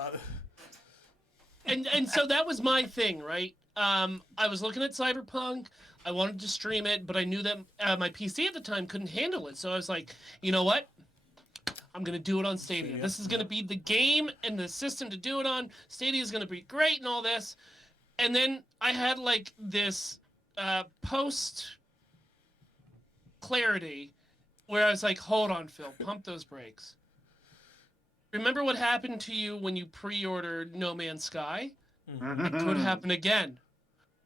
And so that was my thing, right? I was looking at Cyberpunk. I wanted to stream it, but I knew that my PC at the time couldn't handle it. So I was like, you know what? I'm going to do it on Stadia. This is going to be the game and the system to do it on. Stadia is going to be great and all this. And then I had like this post clarity where I was like, hold on, Phil, pump those brakes. Remember what happened to you when you pre-ordered No Man's Sky? It could happen again.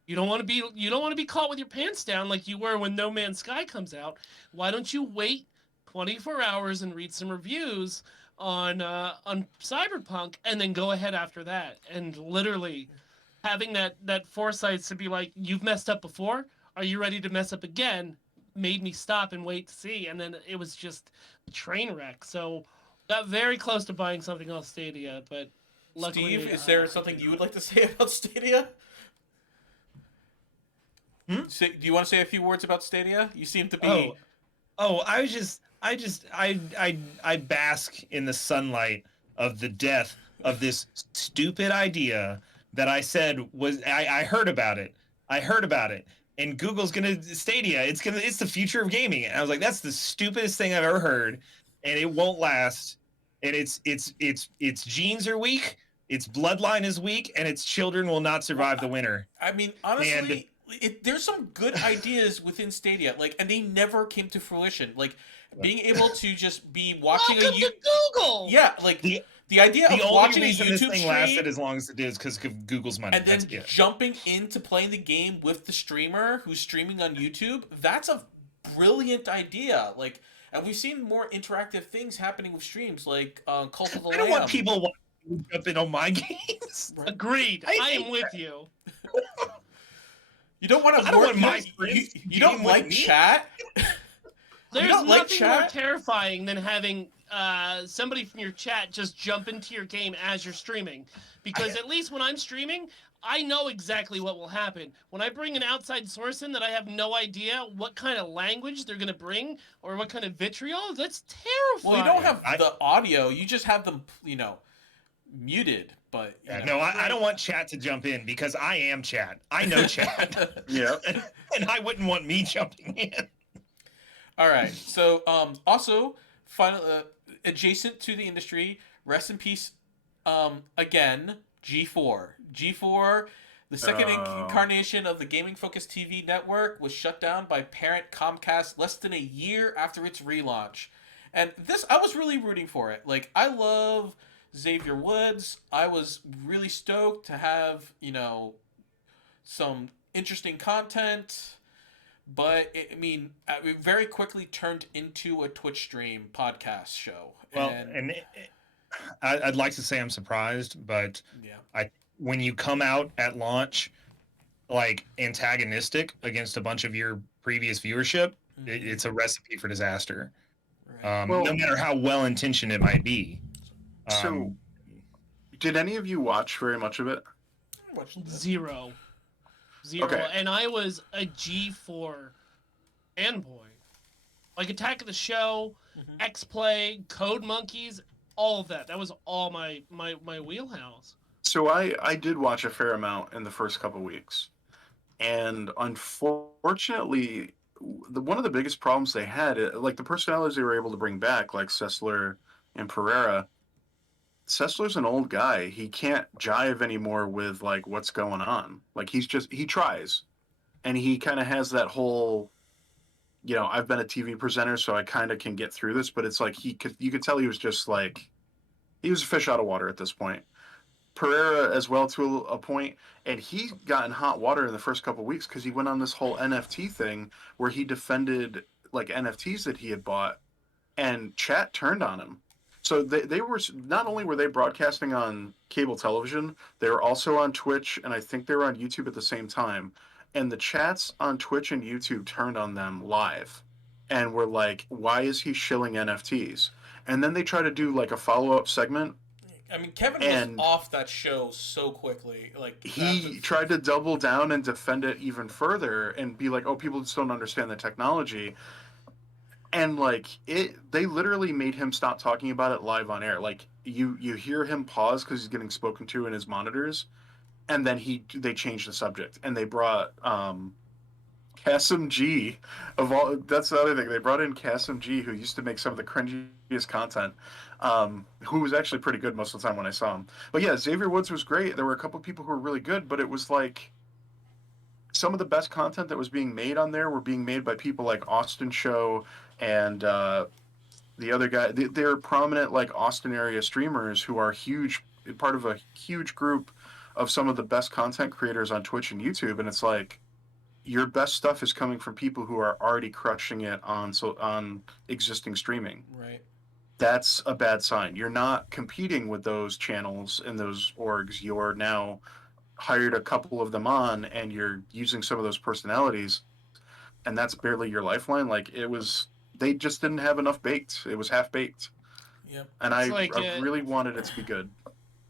You don't want to be caught with your pants down like you were when No Man's Sky comes out. Why don't you wait 24 hours and read some reviews on Cyberpunk and then go ahead after that? And literally having that foresight to be like, you've messed up before. Are you ready to mess up again? Made me stop and wait to see. And then it was just a train wreck. So got very close to buying something on Stadia, but luckily, Steve, is there something you would like to say about Stadia? Do you want to say a few words about Stadia? You seem to be. I bask in the sunlight of the death of this stupid idea that I said was I heard about it. And Google's Stadia. It's the future of gaming. And I was like, that's the stupidest thing I've ever heard, and it won't last. And its genes are weak, its bloodline is weak, and its children will not survive the winter. I mean, honestly, there's some good ideas within Stadia, and they never came to fruition. Like being able to just be watching Welcome to Google. Yeah, the idea of watching a YouTube this thing stream lasted as long as it is because of Google's money. and then jumping into playing the game with the streamer who's streaming on YouTube. That's a brilliant idea. And we've seen more interactive things happening with streams, like Cult of the Lamb. I don't want people to jump in on my games. Agreed. I am with you. You don't want to. I don't want my you don't like chat. There's nothing more terrifying than having somebody from your chat just jump into your game as you're streaming. Because at least when I'm streaming, I know exactly what will happen. When I bring an outside source in that I have no idea what kind of language they're going to bring or what kind of vitriol, that's terrifying. Well, you don't have the audio. You just have them, muted. But I don't want chat to jump in because I am chat. I know chat. Yeah. And I wouldn't want me jumping in. All right. So, also, final, adjacent to the industry, rest in peace, again, G4. G4, the second incarnation of the gaming-focused TV network, was shut down by parent Comcast less than a year after its relaunch. And this, I was really rooting for it. I love Xavier Woods. I was really stoked to have, some interesting content. But, it very quickly turned into a Twitch stream podcast show. Well, I'd like to say I'm surprised, but when you come out at launch, antagonistic against a bunch of your previous viewership, it's a recipe for disaster. Right. No matter how well-intentioned it might be. So, did any of you watch very much of it? Zero. Okay. And I was a G4 fanboy. Attack of the Show, X-Play, Code Monkeys, all of that. That was all my wheelhouse. So I did watch a fair amount in the first couple weeks. And unfortunately, one of the biggest problems they had, the personalities they were able to bring back, like Sessler and Pereira, Sessler's an old guy. He can't jive anymore with what's going on. He tries, and he kind of has that whole, I've been a TV presenter, so I kind of can get through this. But it's you could tell he was just he was a fish out of water at this point. Pereira as well to a point, and he got in hot water in the first couple of weeks because he went on this whole NFT thing where he defended NFTs that he had bought, and chat turned on him. So they were, not only were they broadcasting on cable television, they were also on Twitch, and I think they were on YouTube at the same time. And the chats on Twitch and YouTube turned on them live and were like, why is he shilling NFTs? And then they try to do a follow-up segment. Kevin was off that show so quickly. He tried to double down and defend it even further and be like, oh, people just don't understand the technology. And they literally made him stop talking about it live on air. You hear him pause because he's getting spoken to in his monitors, and then they changed the subject, and they brought Kasim G of all. That's the other thing. They brought in Kasim G, who used to make some of the cringiest content, who was actually pretty good most of the time when I saw him. But yeah, Xavier Woods was great. There were a couple people who were really good, but it was like some of the best content that was being made on there were being made by people like Austin Show and the other guy. They're prominent like Austin area streamers who are huge, part of a huge group of some of the best content creators on Twitch and YouTube. And it's like, your best stuff is coming from people who are already crushing it on existing streaming. Right. That's a bad sign. You're not competing with those channels and those orgs. You're now hired a couple of them on, and you're using some of those personalities, and that's barely your lifeline. Like, they just didn't have enough baked. It was half baked. Yep. And I really wanted it to be good.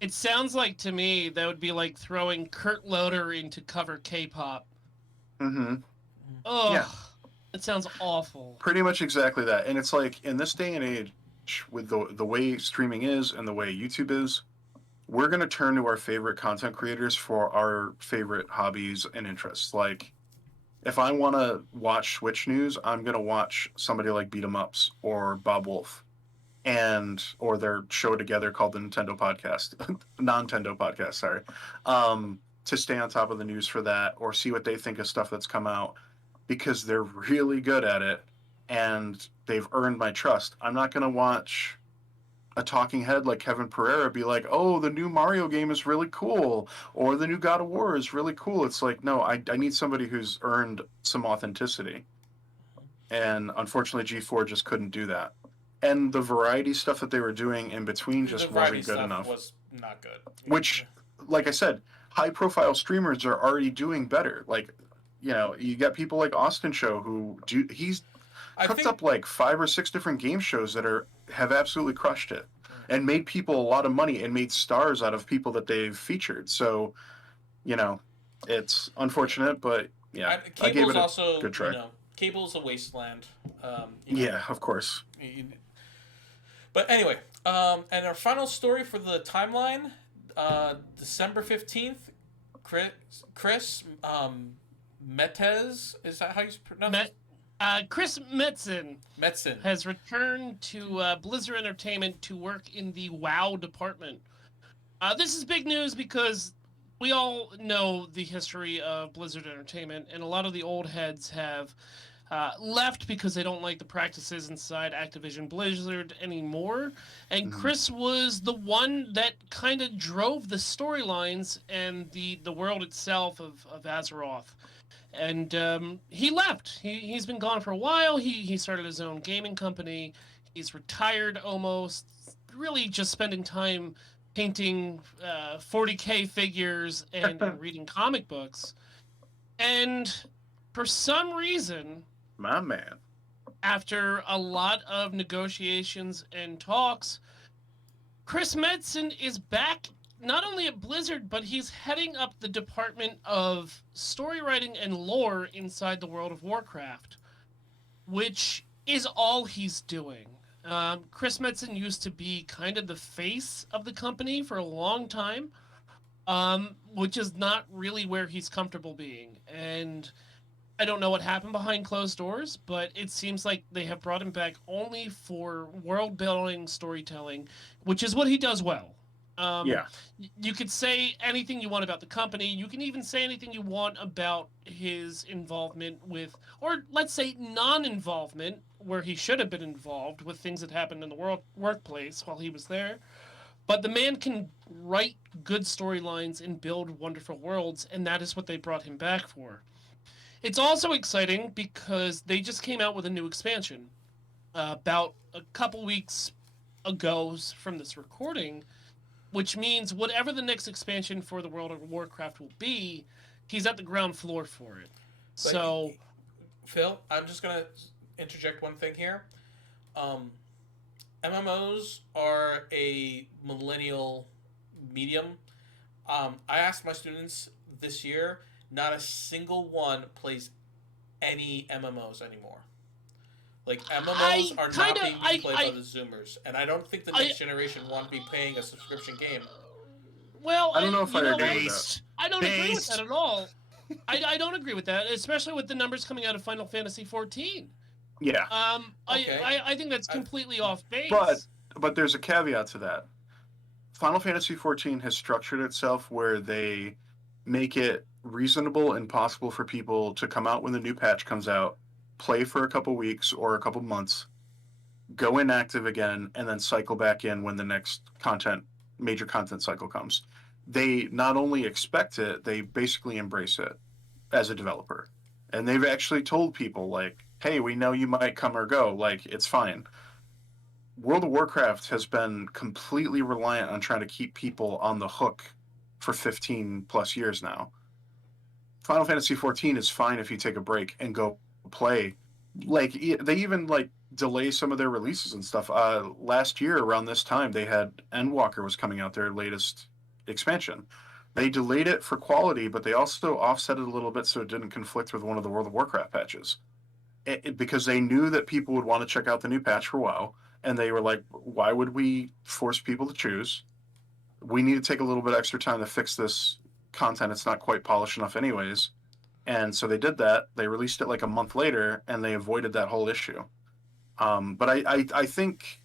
It sounds like to me that would be like throwing Kurt Loder into cover K-pop. Mm-hmm. Oh, Yeah. It sounds awful. Pretty much exactly that. And it's like, in this day and age, with the way streaming is and the way YouTube is, we're going to turn to our favorite content creators for our favorite hobbies and interests. Like, if I want to watch Switch news, I'm going to watch somebody like Beat 'em Ups or Bob Wolf, or their show together called the Nintendo Podcast, Nintendo Podcast, sorry, to stay on top of the news for that, or see what they think of stuff that's come out, because they're really good at it and they've earned my trust. I'm not going to watch a talking head like Kevin Pereira be like, oh, the new Mario game is really cool, or the new God of War is really cool. It's like, no, I need somebody who's earned some authenticity. And unfortunately, G4 just couldn't do that. And the variety stuff that they were doing in between just wasn't good enough. Was not good. Which, like I said, high-profile streamers are already doing better. Like, you got people like Austin Show who he's cooked up like 5 or 6 different game shows that have absolutely crushed it and made people a lot of money and made stars out of people that they've featured. So, it's unfortunate, but yeah, I gave it a good try. Cable's a wasteland. Yeah, of course. But anyway, and our final story for the timeline, December 15th, Chris Metez, is that how you pronounce it? Chris Metzen Metzen has returned to Blizzard Entertainment to work in the WoW department. This is big news because we all know the history of Blizzard Entertainment, and a lot of the old heads have left because they don't like the practices inside Activision Blizzard anymore. And Chris was the one that kind of drove the storylines and the world itself of Azeroth. And he left. He's been gone for a while. He started his own gaming company. He's retired almost, really just spending time painting 40K figures and reading comic books. And for some reason, my man, after a lot of negotiations and talks, Chris Metzen is back not only at Blizzard, but he's heading up the department of story writing and lore inside the World of Warcraft, which is all he's doing. Chris Metzen used to be kind of the face of the company for a long time, which is not really where he's comfortable being. And I don't know what happened behind closed doors, but it seems like they have brought him back only for world-building storytelling, which is what he does well. Yeah. You could say anything you want about the company. You can even say anything you want about his involvement with, or let's say non-involvement, where he should have been involved with things that happened in the workplace while he was there. But the man can write good storylines and build wonderful worlds, and that is what they brought him back for. It's also exciting because they just came out with a new expansion about a couple weeks ago from this recording, which means whatever the next expansion for the World of Warcraft will be, he's at the ground floor for it. But so, Phil, I'm just going to interject one thing here. MMOs are a millennial medium. I asked my students this year, not a single one plays any MMOs anymore. Like, MMOs are not being played by the Zoomers, and I don't think the next generation want to be paying a subscription game. Well, I don't know if I you know agree what? with that. Based. I don't agree with Based. that at all. I don't agree with that, especially with the numbers coming out of Final Fantasy 14. Yeah, Okay. I think that's I- completely off but base. there's a caveat to that. Final Fantasy 14 has structured itself where they make it reasonable and possible for people to come out when the new patch comes out, play for a couple weeks or a couple months, go inactive again, and then cycle back in when the next major content cycle comes. They not only expect it, they basically embrace it as a developer. And they've actually told people, like, hey, we know you might come or go, like, it's fine. World of Warcraft has been completely reliant on trying to keep people on the hook for 15 plus years now. Final Fantasy 14 is fine if you take a break and go play. Like they even like delay some of their releases and stuff. Last year around this time, they had Endwalker was coming out, their latest expansion. They delayed it for quality, but they also offset it a little bit so it didn't conflict with one of the World of Warcraft patches. Because they knew that people would want to check out the new patch for WoW, and they were like, "Why would we force people to choose? We need to take a little bit extra time to fix this content. It's not quite polished enough, anyways." And so they did that. They released it like a month later, and they avoided that whole issue. But I think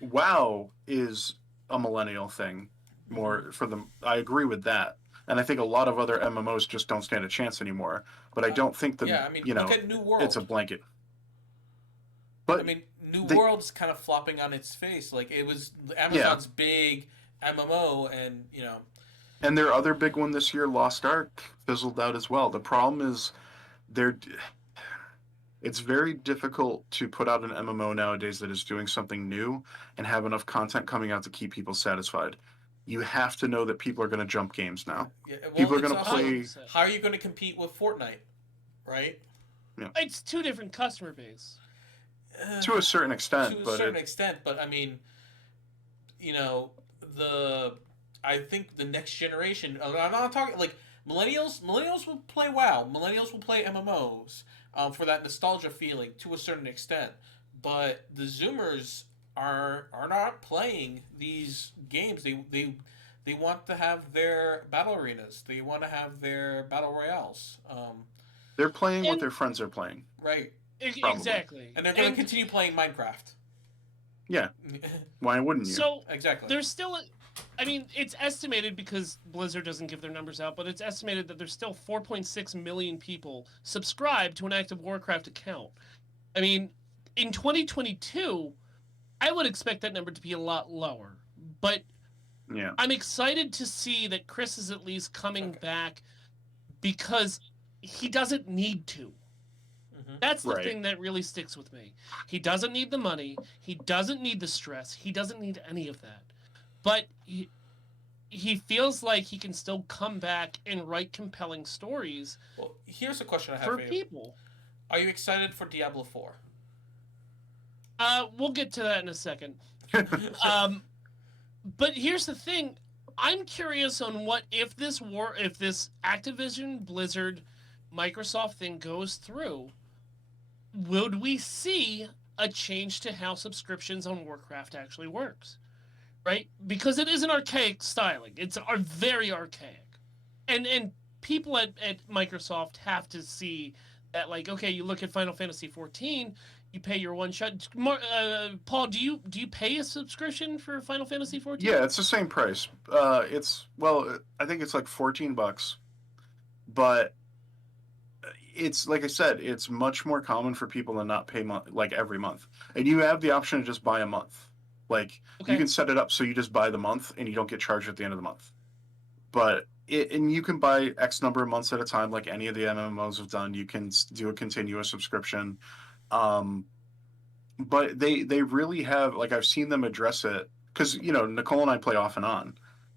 WoW is a millennial thing more for them. I agree with that. And I think a lot of other MMOs just don't stand a chance anymore. But I don't think that, yeah, I mean, look at New World. it's a blanket. But I mean, New World's kind of flopping on its face. Like, it was Amazon's big MMO, and, you know. And their other big one this year, Lost Ark, fizzled out as well. The problem is it's very difficult to put out an MMO nowadays that is doing something new and have enough content coming out to keep people satisfied. You have to know that people are going to jump games now. Yeah, well, People are it's going to also- play. How are you going to compete with Fortnite, right? It's two different customer base. To a certain extent, To a but certain extent, but I mean, you know, I think the next generation. I'm not talking like millennials. Millennials will play WoW. Millennials will play MMOs for that nostalgia feeling to a certain extent. But the Zoomers are not playing these games. They want to have their battle arenas. They want to have their battle royales. they're playing what And- their friends are playing. Right. Probably. Exactly. And they're going to continue playing Minecraft. Yeah. Why wouldn't you? So Exactly. there's still, I mean, it's estimated because Blizzard doesn't give their numbers out, but it's estimated that there's still 4.6 million people subscribed to an active Warcraft account. I mean, in 2022, I would expect that number to be a lot lower, but Yeah. I'm excited to see that Chris is at least coming back because he doesn't need to. That's the Right. thing that really sticks with me. He doesn't need the money. He doesn't need the stress. He doesn't need any of that. But he feels like he can still come back and write compelling stories Well, here's a question I have for for you. people. Are you excited for Diablo 4? We'll get to that in a second. But here's the thing. I'm curious on what if this Activision, Blizzard, Microsoft thing goes through, would we see a change to how subscriptions on Warcraft actually works? Right? Because it is an archaic styling. It's very archaic. And people at Microsoft have to see that, like, okay, you look at Final Fantasy 14, you pay your one shot. Paul, do you pay a subscription for Final Fantasy 14? Yeah, it's the same price. I think it's like $14, but it's like I said, it's much more common for people to not pay like every month, and you have the option to just buy a month. Like Okay. you can set it up so you just buy the month and you don't get charged at the end of the month. But and you can buy X number of months at a time, like any of the MMOs have done. You can do a continuous subscription. But they really have, like, I've seen them address it because Nicole and I play off and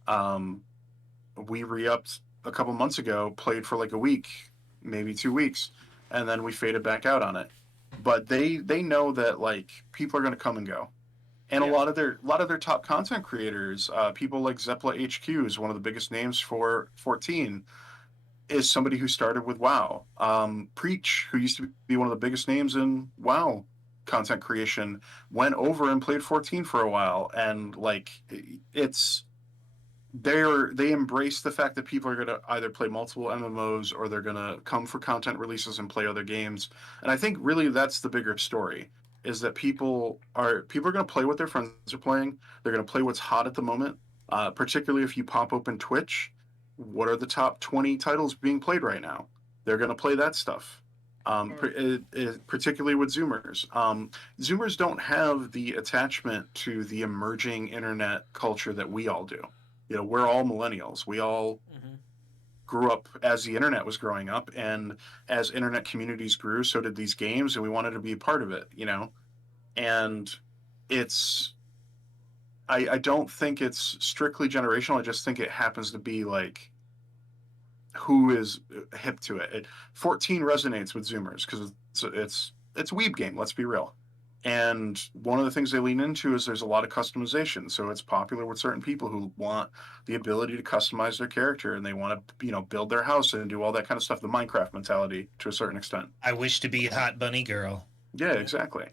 on. We re-upped a couple months ago, played for like a week, maybe 2 weeks, and then we faded back out on it. But they know that like people are going to come and go, and Yeah. a lot of their top content creators, people like Zepla HQ is one of the biggest names for 14. Is somebody who started with WoW. Preach, who used to be one of the biggest names in WoW content creation, went over and played 14 for a while, and like they embrace the fact that people are going to either play multiple MMOs or they're going to come for content releases and play other games. And I think really that's the bigger story, is that people are going to play what their friends are playing. They're going to play what's hot at the moment. Particularly if you pop open Twitch, what are the top 20 titles being played right now? They're going to play that stuff. Particularly with Zoomers. Zoomers don't have the attachment to the emerging internet culture that we all do. You know, we're all millennials. We all grew up as the internet was growing up, and as internet communities grew, so did these games, and we wanted to be a part of it, you know? And it's, I don't think it's strictly generational. I just think it happens to be like, who is hip to it. 14 resonates with Zoomers because it's a weeb game, let's be real. And one of the things they lean into is there's a lot of customization. So it's popular with certain people who want the ability to customize their character, and they want to, you know, build their house and do all that kind of stuff, the Minecraft mentality to a certain extent. I wish to be a hot bunny girl. Yeah, exactly.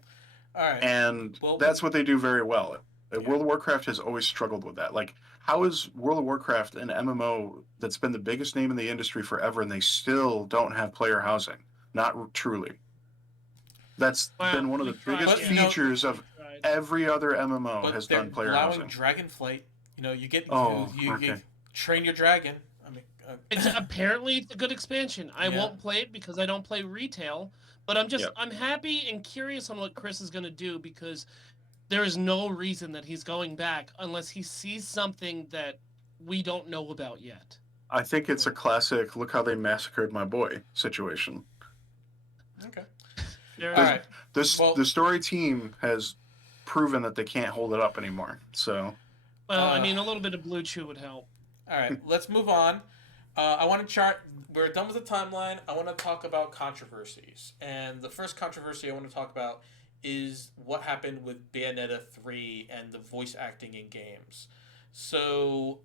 All right. And that's what they do very well. World of Warcraft has always struggled with that. Like, how is World of Warcraft an MMO that's been the biggest name in the industry forever, and they still don't have player housing? Not truly. That's been one of the biggest features of every other MMO has done player housing. Allowing Dragonflight, you know, you train your dragon. I mean, apparently it's a good expansion. I won't play it because I don't play retail, but I'm happy and curious on what Chris is going to do, because there is no reason that he's going back unless he sees something that we don't know about yet. I think it's a classic "look how they massacred my boy" situation. Okay. All right. The story team has proven that they can't hold it up anymore. So, well, I mean, a little bit of Blue Chew would help. All right, let's move on. I want to chart. We're done with the timeline. I want to talk about controversies, and the first controversy I want to talk about is what happened with Bayonetta 3 and the voice acting in games. So,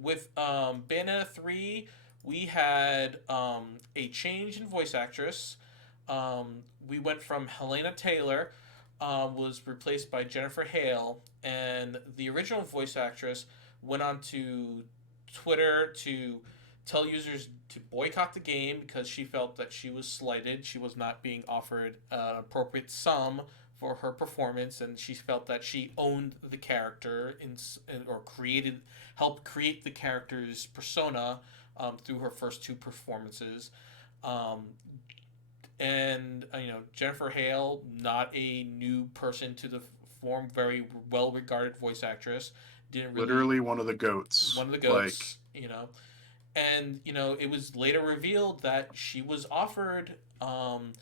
with Bayonetta 3, we had a change in voice actress. We went from Helena Taylor, was replaced by Jennifer Hale, and the original voice actress went on to Twitter to tell users to boycott the game because she felt that she was slighted. She was not being offered an appropriate sum for her performance, and she felt that she owned the character or helped create the character's persona through her first two performances. And Jennifer Hale, not a new person to the form, very well regarded voice actress. Literally one of the goats. One of the goats, And, it was later revealed that she was offered, up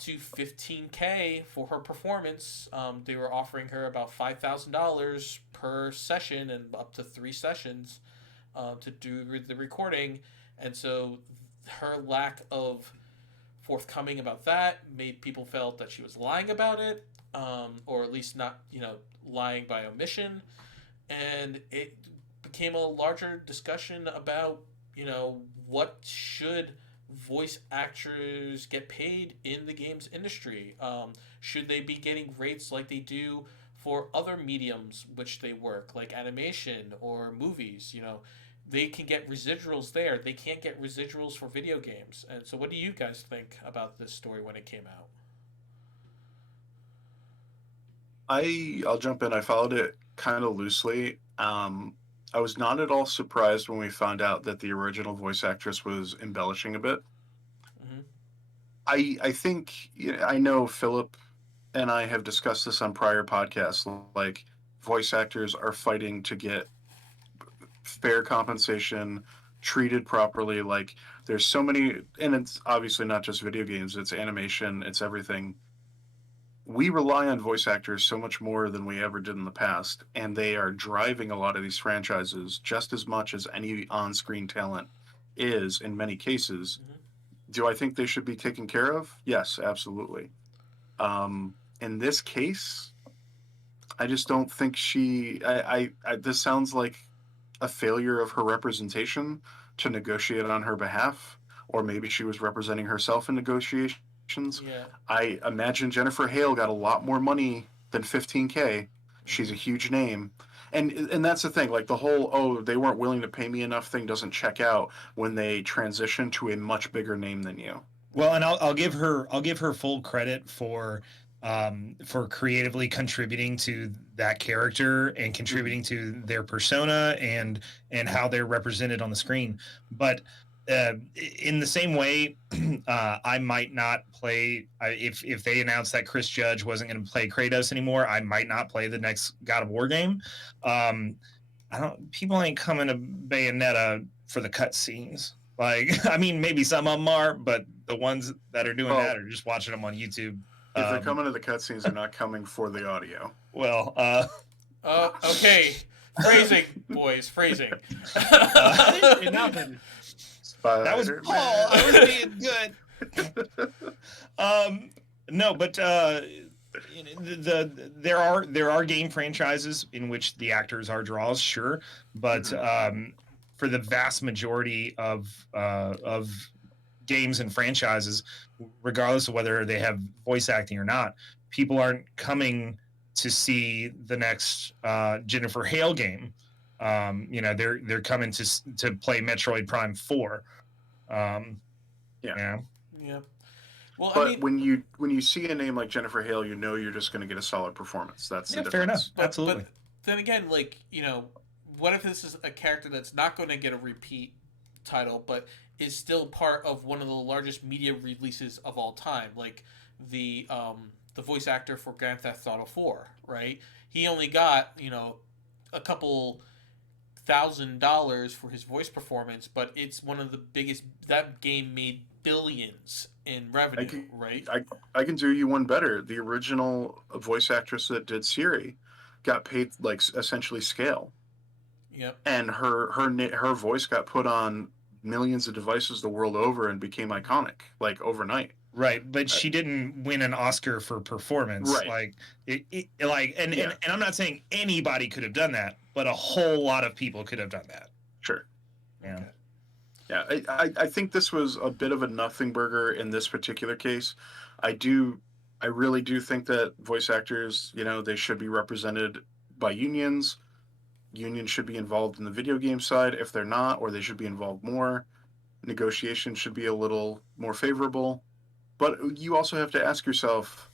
to $15K for her performance. They were offering her about $5,000 per session and up to 3 sessions to do the recording. And so her lack of forthcoming about that made people felt that she was lying about it, or at least not, lying by omission. And it became a larger discussion about, what should voice actors get paid in the games industry? Should they be getting rates like they do for other mediums which they work, like animation or movies? They can get residuals there. They can't get residuals for video games. And so what do you guys think about this story when it came out? I'll jump in. I followed it kind of loosely. I was not at all surprised when we found out that the original voice actress was embellishing a bit. Mm-hmm. I think, I know Philip and I have discussed this on prior podcasts, like voice actors are fighting to get fair compensation, treated properly. Like there's so many, and it's obviously not just video games, it's animation, it's everything. We rely on voice actors so much more than we ever did in the past, and they are driving a lot of these franchises just as much as any on-screen talent is in many cases. Mm-hmm. Do I think they should be taken care of? Yes, absolutely. In this case, I just don't think this sounds like a failure of her representation to negotiate on her behalf, or maybe she was representing herself in negotiations. Yeah. I imagine Jennifer Hale got a lot more money than $15K, She's a huge name. And that's the thing, like the whole, oh, they weren't willing to pay me enough thing doesn't check out when they transition to a much bigger name than you. Well, and I'll give her full credit for creatively contributing to that character and contributing to their persona and how they're represented on the screen. But in the same way, I might not play if they announced that Chris Judge wasn't going to play Kratos anymore. I might not play the next God of War game. People ain't coming to Bayonetta for the cutscenes. Like, I mean, maybe some of them are, but the ones that are doing that are just watching them on YouTube. If they're coming to the cutscenes, they're not coming for the audio. Well, okay, phrasing, boys, phrasing. Nothing. That was Paul. I was being good. No, but there are game franchises in which the actors are draws, sure, but for the vast majority of games and franchises, regardless of whether they have voice acting or not, people aren't coming to see the next Jennifer Hale game. They're coming to play Metroid Prime 4. Yeah. Well, but I mean, when you see a name like Jennifer Hale, you know you're just going to get a solid performance. That's the difference. Fair enough. But, Absolutely. But then again, like, what if this is a character that's not going to get a repeat title, but is still part of one of the largest media releases of all time, like the voice actor for Grand Theft Auto 4, right? He only got a couple $1,000 for his voice performance, but it's one of the biggest. That game made billions in revenue, right? I can do you one better. The original voice actress that did Siri got paid like essentially scale. Yep. And her voice got put on millions of devices the world over and became iconic like overnight. Right, but she didn't win an Oscar for performance. Right. And I'm not saying anybody could have done that, but a whole lot of people could have done that. Sure. Yeah. Okay. Yeah, I think this was a bit of a nothing burger in this particular case. I really do think that voice actors, they should be represented by unions. Unions should be involved in the video game side. If they're not, or they should be involved more, negotiation should be a little more favorable. But you also have to ask yourself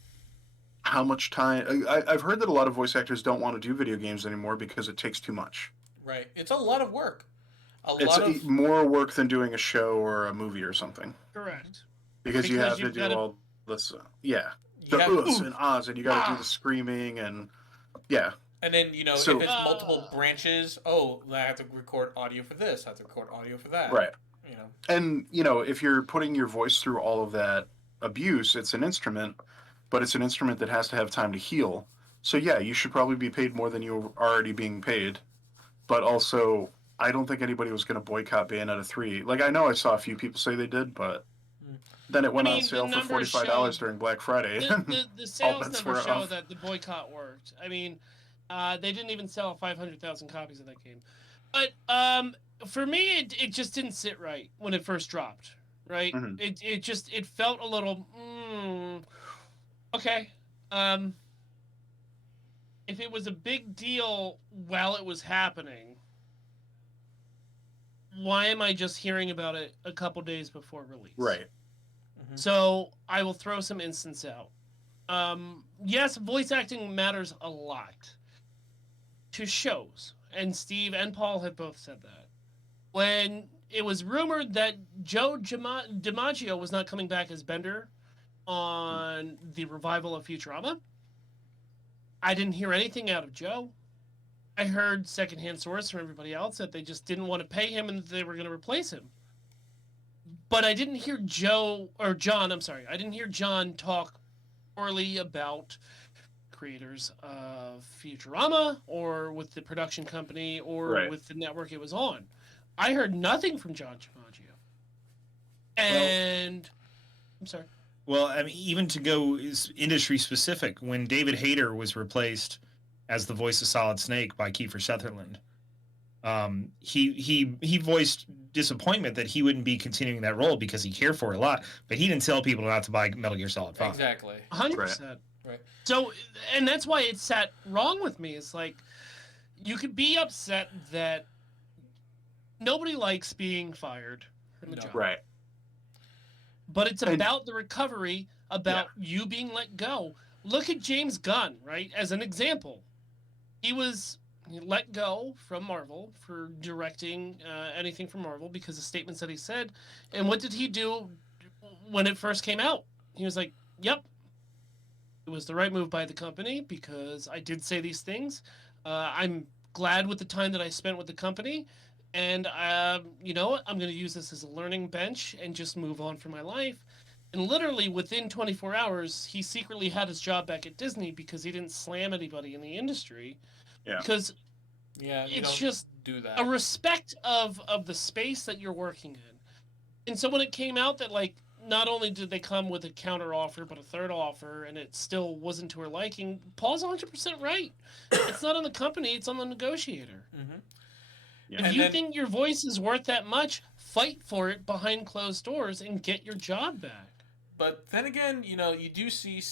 how much time. I've heard that a lot of voice actors don't want to do video games anymore because it takes too much. Right. It's a lot of work. It's more work than doing a show or a movie or something. Correct. Because you have to do all this. The oohs and ahs, and you got to do the screaming and And then if it's multiple branches, I have to record audio for this. I have to record audio for that. Right. And if you're putting your voice through all of that abuse, it's an instrument, but it's an instrument that has to have time to heal. So you should probably be paid more than you're already being paid. But also, I don't think anybody was going to boycott Bayonetta 3. Like, I know I saw a few people say they did, but then it went on sale for $45 during Black Friday. The sales numbers show that the boycott worked. I mean, they didn't even sell 500,000 copies of that game. But for me, it just didn't sit right when it first dropped, right? Mm-hmm. It felt a little, okay. If it was a big deal while it was happening, why am I just hearing about it a couple days before release? Right. Mm-hmm. So I will throw some instance out. Yes, voice acting matters a lot to shows, and Steve and Paul have both said that. When it was rumored that Joe DiMaggio was not coming back as Bender on the revival of Futurama, I didn't hear anything out of Joe. I heard secondhand source from everybody else that they just didn't want to pay him and that they were going to replace him. But I didn't hear John talk poorly about creators of Futurama or with the production company or with the network it was on. I heard nothing from John DiMaggio. And I'm sorry. Well, I mean, even to go industry specific, when David Hayter was replaced as the voice of Solid Snake by Kiefer Sutherland, he voiced disappointment that he wouldn't be continuing that role because he cared for it a lot, but he didn't tell people not to buy Metal Gear Solid 5. Exactly. 100%. Right. So, and that's why it sat wrong with me. It's like, you could be upset that nobody likes being fired from a No. job. Right. But it's And about the recovery, yeah, about you being let go. Look at James Gunn, right? As an example. He was let go from Marvel for directing anything from Marvel because of statements that he said. And what did he do when it first came out? He was like, yep, it was the right move by the company because I did say these things. I'm glad with the time that I spent with the company. And you know what? I'm going to use this as a learning bench and just move on for my life. And literally within 24 hours, he secretly had his job back at Disney because he didn't slam anybody in the industry. yeah. Because Yeah, you it's don't just do a that. respect of the space that you're working in. And so when it came out that like not only did they come with a counter offer but a third offer and it still wasn't to her liking, Paul's 100% right. It's not on the company, it's on the negotiator. Hmm. Yeah. If And you then, think your voice is worth that much, fight for it behind closed doors and get your job back. but then again, you do see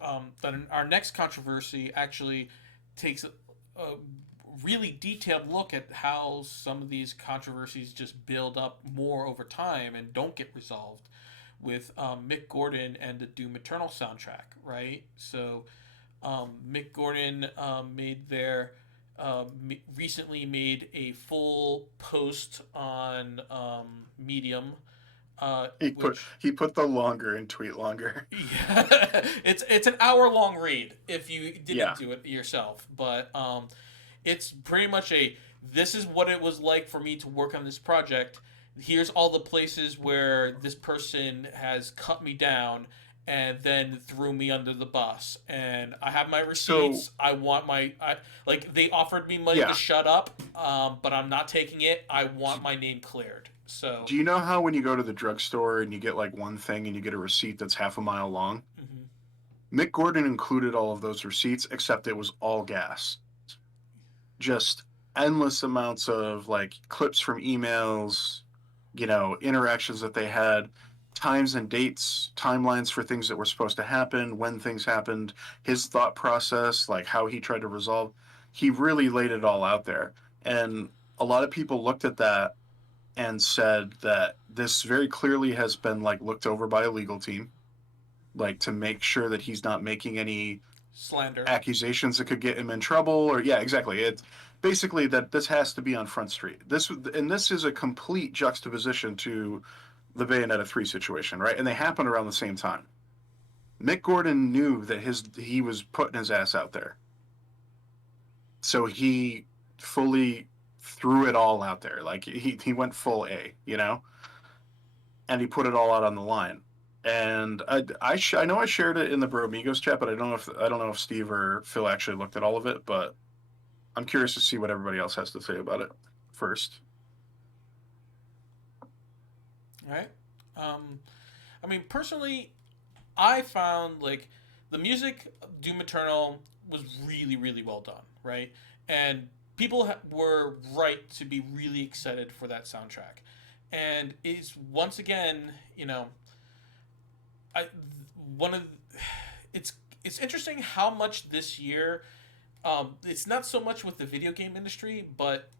that our next controversy actually takes a really detailed look at how some of these controversies just build up more over time and don't get resolved with Mick Gordon and the Doom Eternal soundtrack, right? So Mick Gordon recently made a full post on Medium, which He put the longer and tweet longer. yeah, it's an hour long read if you didn't Yeah. do it yourself, but it's pretty much this is what it was like for me to work on this project. Here's all the places where this person has cut me down and then threw me under the bus. And I have my receipts. So I want like they offered me money to yeah. shut up, but I'm not taking it. I want my name cleared. So, Do you know how when you go to the drugstore and you get like one thing and you get a receipt that's half a mile long? mhm. Mick Gordon included all of those receipts, except it was all gas. Just endless amounts of like clips from emails, interactions that they had, times and dates, timelines for things that were supposed to happen, when things happened, his thought process, like how he tried to resolve. He really laid it all out there. And a lot of people looked at that and said that this very clearly has been like looked over by a legal team, like to make sure that he's not making any Slander. accusations that could get him in trouble. Or yeah, exactly. It's basically that this has to be on Front Street. This is a complete juxtaposition to the Bayonetta 3 situation, right? And they happened around the same time. Mick Gordon knew that he was putting his ass out there, so he fully threw it all out there. Like he went full A, and he put it all out on the line. And I know I shared it in the Bro Amigos chat, but I don't know if Steve or Phil actually looked at all of it. But I'm curious to see what everybody else has to say about it first. All right. I mean, personally, I found like the music of Doom Eternal was really, really well done, right? And people were right to be really excited for that soundtrack. And it's once again, I one of it's it's interesting how much this year, it's not so much with the video game industry, but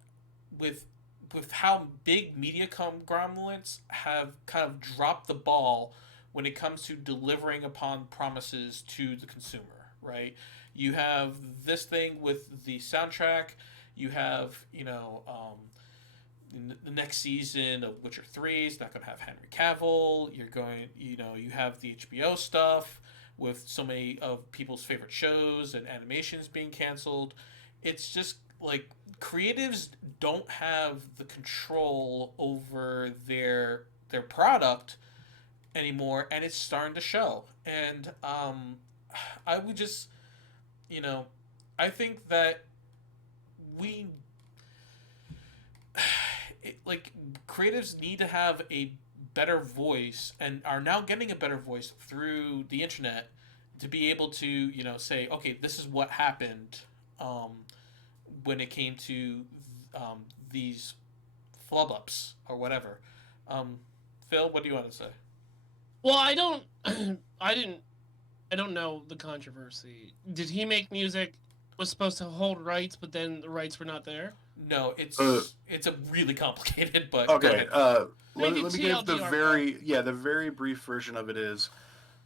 with how big media conglomerates have kind of dropped the ball when it comes to delivering upon promises to the consumer, right? You have this thing with the soundtrack. You have, the next season of Witcher 3 is not going to have Henry Cavill. You have the HBO stuff with so many of people's favorite shows and animations being canceled. It's just like creatives don't have the control over their product anymore, and it's starting to show. And I would just, I think that we like creatives need to have a better voice and are now getting a better voice through the internet to be able to say, okay, this is what happened when it came to these flub ups or whatever. Phil, what do you want to say? Well, I didn't I don't know the controversy. Did he make music was supposed to hold rights, but then the rights were not there? No, Uh, it's a really complicated, but go okay. ahead. Maybe Let me give the TLDR, Paul. the very brief version of it is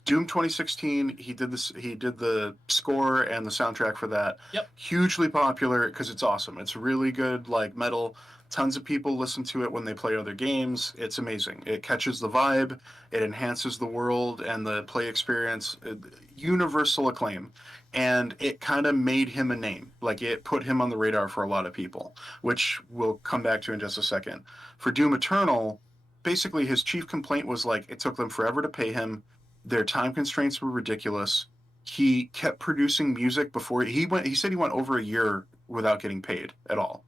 Doom 2016. He did this. He did the score and the soundtrack for that. Yep. Hugely popular because it's awesome. It's really good, like metal. Tons of people listen to it when they play other games. It's amazing. It catches the vibe. It enhances the world and the play experience. Universal acclaim, and it kind of made him a name. Like it put him on the radar for a lot of people, which we'll come back to in just a second. For Doom Eternal, basically his chief complaint was like it took them forever to pay him. Their time constraints were ridiculous. He kept producing music before he went. He said he went over a year without getting paid at all.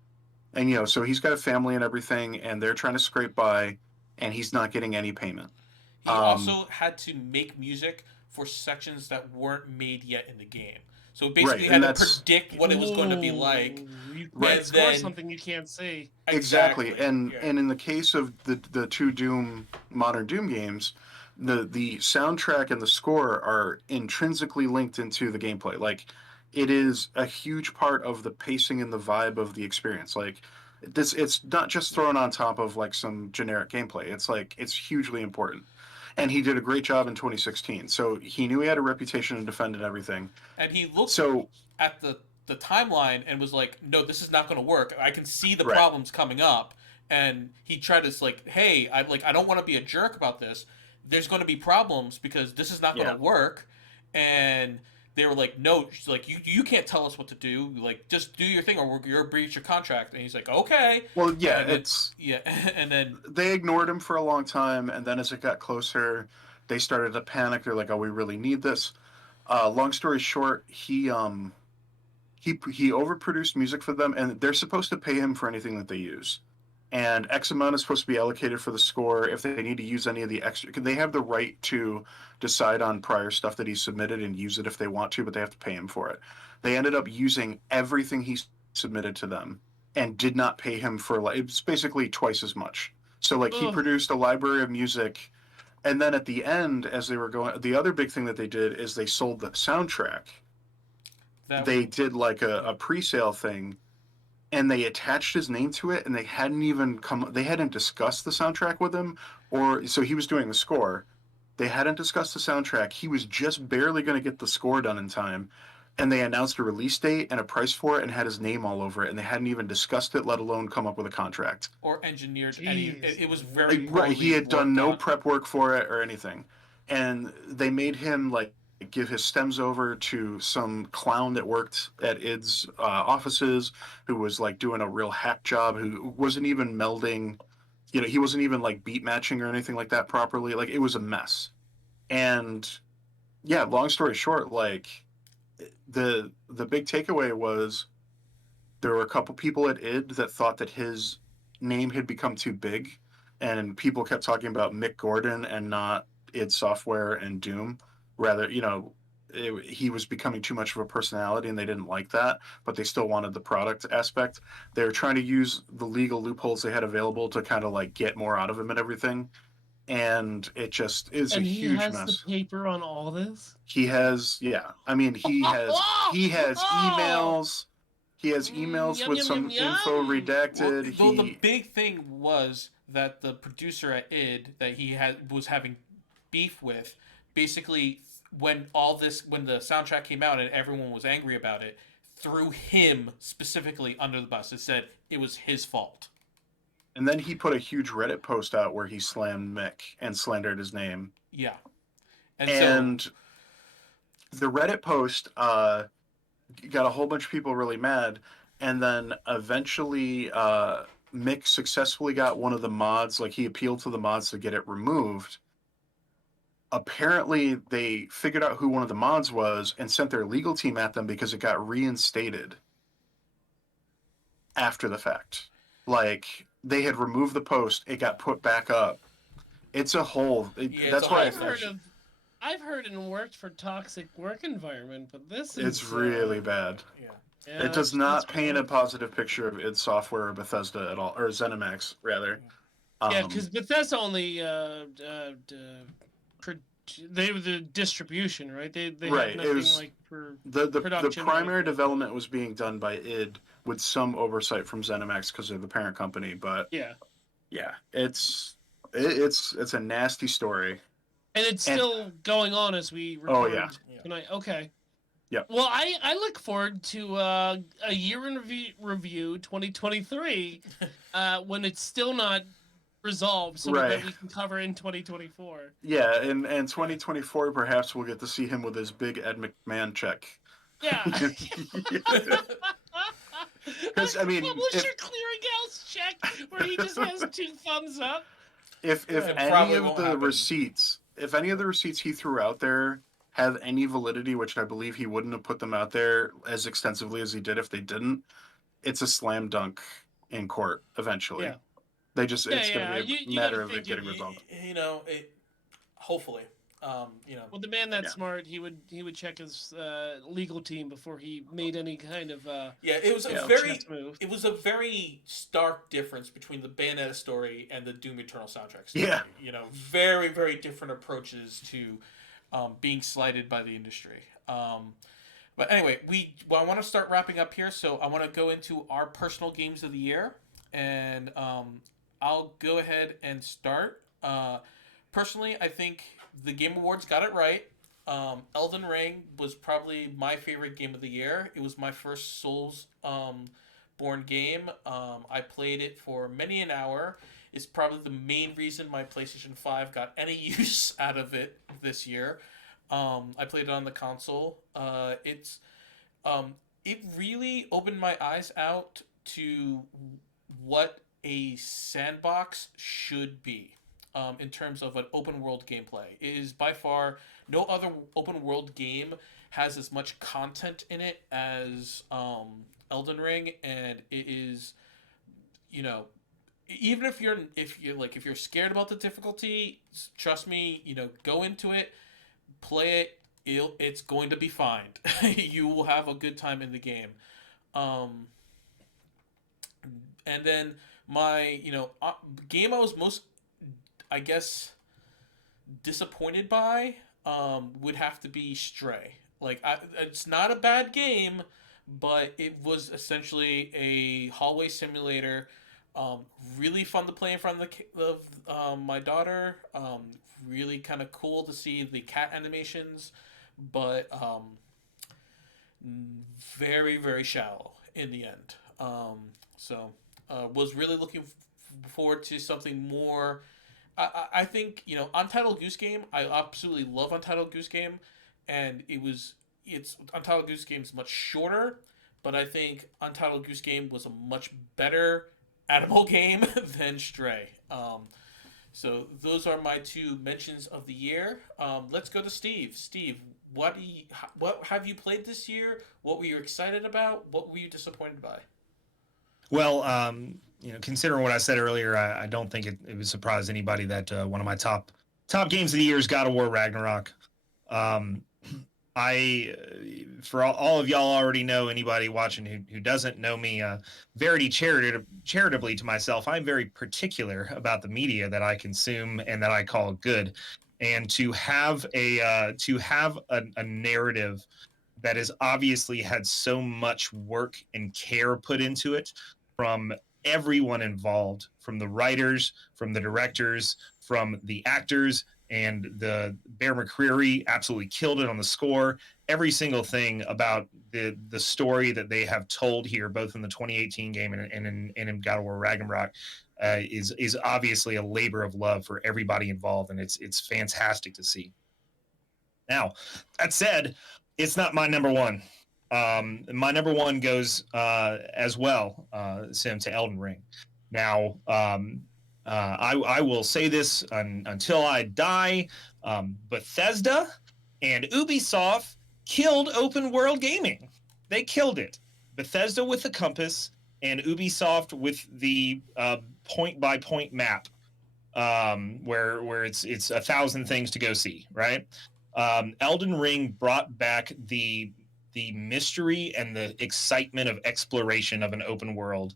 And so he's got a family and everything, and they're trying to scrape by, and he's not getting any payment. He Um, also had to make music for sections that weren't made yet in the game. So right, basically and had to that's predict what it was going to be like, You right. can't score then something you can't see. Exactly. And Yeah. in the case of the two Doom modern Doom games, the soundtrack and the score are intrinsically linked into the gameplay. Like it is a huge part of the pacing and the vibe of the experience. Like this it's not just thrown on top of like some generic gameplay. It's like it's hugely important. And he did a great job in 2016. So he knew he had a reputation to defend and everything. And he looked So at the timeline and was like, "No, this is not going to work. I can see the right. problems coming up." And he tried to like, "Hey, I don't want to be a jerk about this. There's going to be problems because this is not going Yeah. to work." And they were like, "No, like you can't tell us what to do. Like just do your thing or you're breach your contract." And he's like, "Okay." Well, yeah, And then, it's yeah, and then they ignored him for a long time, and then as it got closer, they started to panic. They're like, "Oh, we really need this." Long story short, he overproduced music for them, and they're supposed to pay him for anything that they use. And X amount is supposed to be allocated for the score. If they need to use any of the extra, they have the right to decide on prior stuff that he submitted and use it if they want to, but they have to pay him for it. They ended up using everything he submitted to them and did not pay him for like it's basically twice as much. So like he Ugh. produced a library of music, and then at the end, as they were going, the other big thing that they did is they sold the soundtrack. that They did like a pre-sale thing, and they attached his name to it, and they hadn't discussed the soundtrack with him, or so he was doing the score. They hadn't discussed the soundtrack. He was just barely going to get the score done in time, and they announced a release date and a price for it and had his name all over it, and they hadn't even discussed it, let alone come up with a contract. or engineered any. Jeez. It was very Right, he poorly had done worked no on. prep work for it or anything, and they made him like give his stems over to some clown that worked at id's offices, who was like doing a real hack job, who wasn't even melding, he wasn't even like beat matching or anything like that properly. Like it was a mess. And yeah, long story short, like the big takeaway was there were a couple people at id that thought that his name had become too big, and people kept talking about Mick Gordon and not id Software and Doom. Rather, he was becoming too much of a personality, and they didn't like that, but they still wanted the product aspect. They were trying to use the legal loopholes they had available to kind of like get more out of him and everything, and it just is a And he huge has the mess. paper on all this? He has, yeah, I mean, he has Oh! emails. He has emails Yum, with yum, yum, some info yum. Well, redacted. though the big thing was that the producer at id that he had was having beef with, basically when the soundtrack came out and everyone was angry about it, threw him specifically under the bus. It said it was his fault. And then he put a huge Reddit post out where he slammed Mick and slandered his name. Yeah, and so And the Reddit post got a whole bunch of people really mad. And then eventually, Mick successfully got one of the mods, like he appealed to the mods to get it removed. Apparently, they figured out who one of the mods was and sent their legal team at them because it got reinstated after the fact. Like they had removed the post, it got put back up. It's a whole. Yeah, That's it's a why whole I've heard and worked for toxic work environment, but this is it's really bad. yeah. yeah, It does that's not paint a rough. positive picture of id Software or Bethesda at all, or ZeniMax rather. Yeah, Um, because Bethesda only they were the distribution, right? They Right, had it nothing was- like for The production or primary anything. development was being done by id with some oversight from ZeniMax because they're the parent company. But Yeah, yeah, it's a nasty story. and it's And still going on as we oh record yeah, Yeah. tonight. Okay. Yep. Well, I look forward to a year in review 2023 when it's still not resolved, so Right. that we can cover in 2024. yeah, and 2024 perhaps we'll get to see him with his big Ed McMahon check. Yeah. Because I mean, Publisher clearinghouse check where he just has 2 thumbs up. if It any probably of won't the happen. receipts, if any of the receipts he threw out there have any validity, which I believe he wouldn't have put them out there as extensively as he did if they didn't, it's a slam dunk in court eventually. Yeah. They just Yeah, it's yeah. going to be a You matter gotta of it think getting it- resolved. You know, hopefully, you know. Well, the man that Yeah. smart, he would check his legal team before he made any kind of Yeah, it was Yeah. a very chess move. it was a very stark difference between the Bayonetta story and the Doom Eternal soundtrack story. Yeah. You know, very, very different approaches to being slighted by the industry. But anyway, I want to start wrapping up here, so I want to go into our personal games of the year, and I'll go ahead and start. Personally, I think the Game Awards got it right. Elden Ring was probably my favorite game of the year. It was my first Souls born game. I played it for many an hour. It's probably the main reason my PlayStation 5 got any use out of it this year. I played it on the console. It really opened my eyes out to what a sandbox should be. In terms of an open world gameplay. It is by far no other open world game has as much content in it as Elden Ring, and it is, you know, even if you're scared about the difficulty, trust me, you know, go into it, play it. It's going to be fine. You will have a good time in the game. And then my game I was most, I guess, disappointed by would have to be Stray. It's not a bad game, but it was essentially a hallway simulator. Really fun to play in front of my daughter. Really kind of cool to see the cat animations, but very, very shallow in the end. Was really looking forward to something more. I think, Untitled Goose Game. I absolutely love Untitled Goose Game, and it's Untitled Goose Game is much shorter, but I think Untitled Goose Game was a much better animal game than Stray. So those are my 2 mentions of the year. Let's go to Steve. Steve, what have you played this year? What were you excited about? What were you disappointed by? Well, considering what I said earlier, I don't think it would surprise anybody that one of my top games of the year is God of War Ragnarok. For all of y'all already know, anybody watching who doesn't know me, very charitably to myself, I'm very particular about the media that I consume and that I call good. And to have a narrative that has obviously had so much work and care put into it from everyone involved, from the writers, from the directors, from the actors, and the Bear McCreary absolutely killed it on the score. Every single thing about the story that they have told here, both in the 2018 game and in God of War Ragnarok, is obviously a labor of love for everybody involved, and it's fantastic to see. Now, that said, it's not my number one. My number one goes as well, Sim, to Elden Ring. Now, I will say this until I die. Bethesda and Ubisoft killed open world gaming. They killed it. Bethesda with the compass and Ubisoft with the point by point map, where it's 1,000 things to go see. Right. Elden Ring brought back the mystery and the excitement of exploration of an open world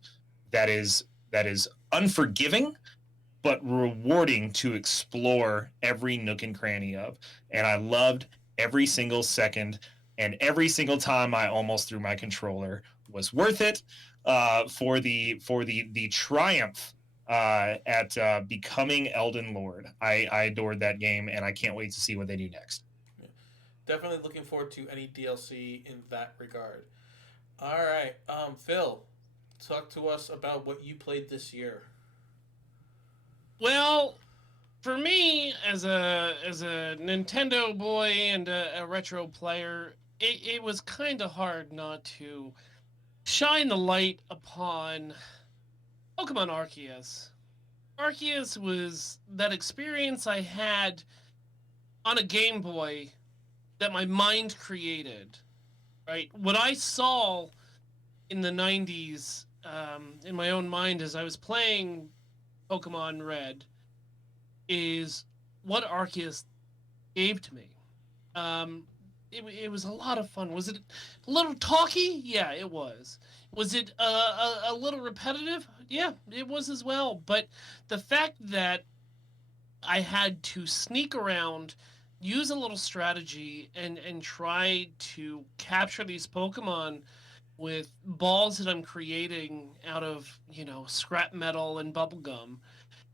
that is unforgiving, but rewarding to explore every nook and cranny of. And I loved every single second, and every single time I almost threw my controller was worth it for the triumph at becoming Elden Lord. I adored that game, and I can't wait to see what they do next. Definitely looking forward to any DLC in that regard. All right, Phil, talk to us about what you played this year. Well, for me, as a Nintendo boy and a retro player, it was kind of hard not to shine the light upon Pokemon Arceus. Arceus was that experience I had on a Game Boy that my mind created. Right, what I saw in the '90s in my own mind as I was playing Pokemon Red is what Arceus gave to me. It was a lot of fun. Was it a little talky? Yeah, it was. Was it a little repetitive? Yeah, it was as well. But the fact that I had to sneak around, use a little strategy, and try to capture these Pokemon with balls that I'm creating out of, scrap metal and bubblegum,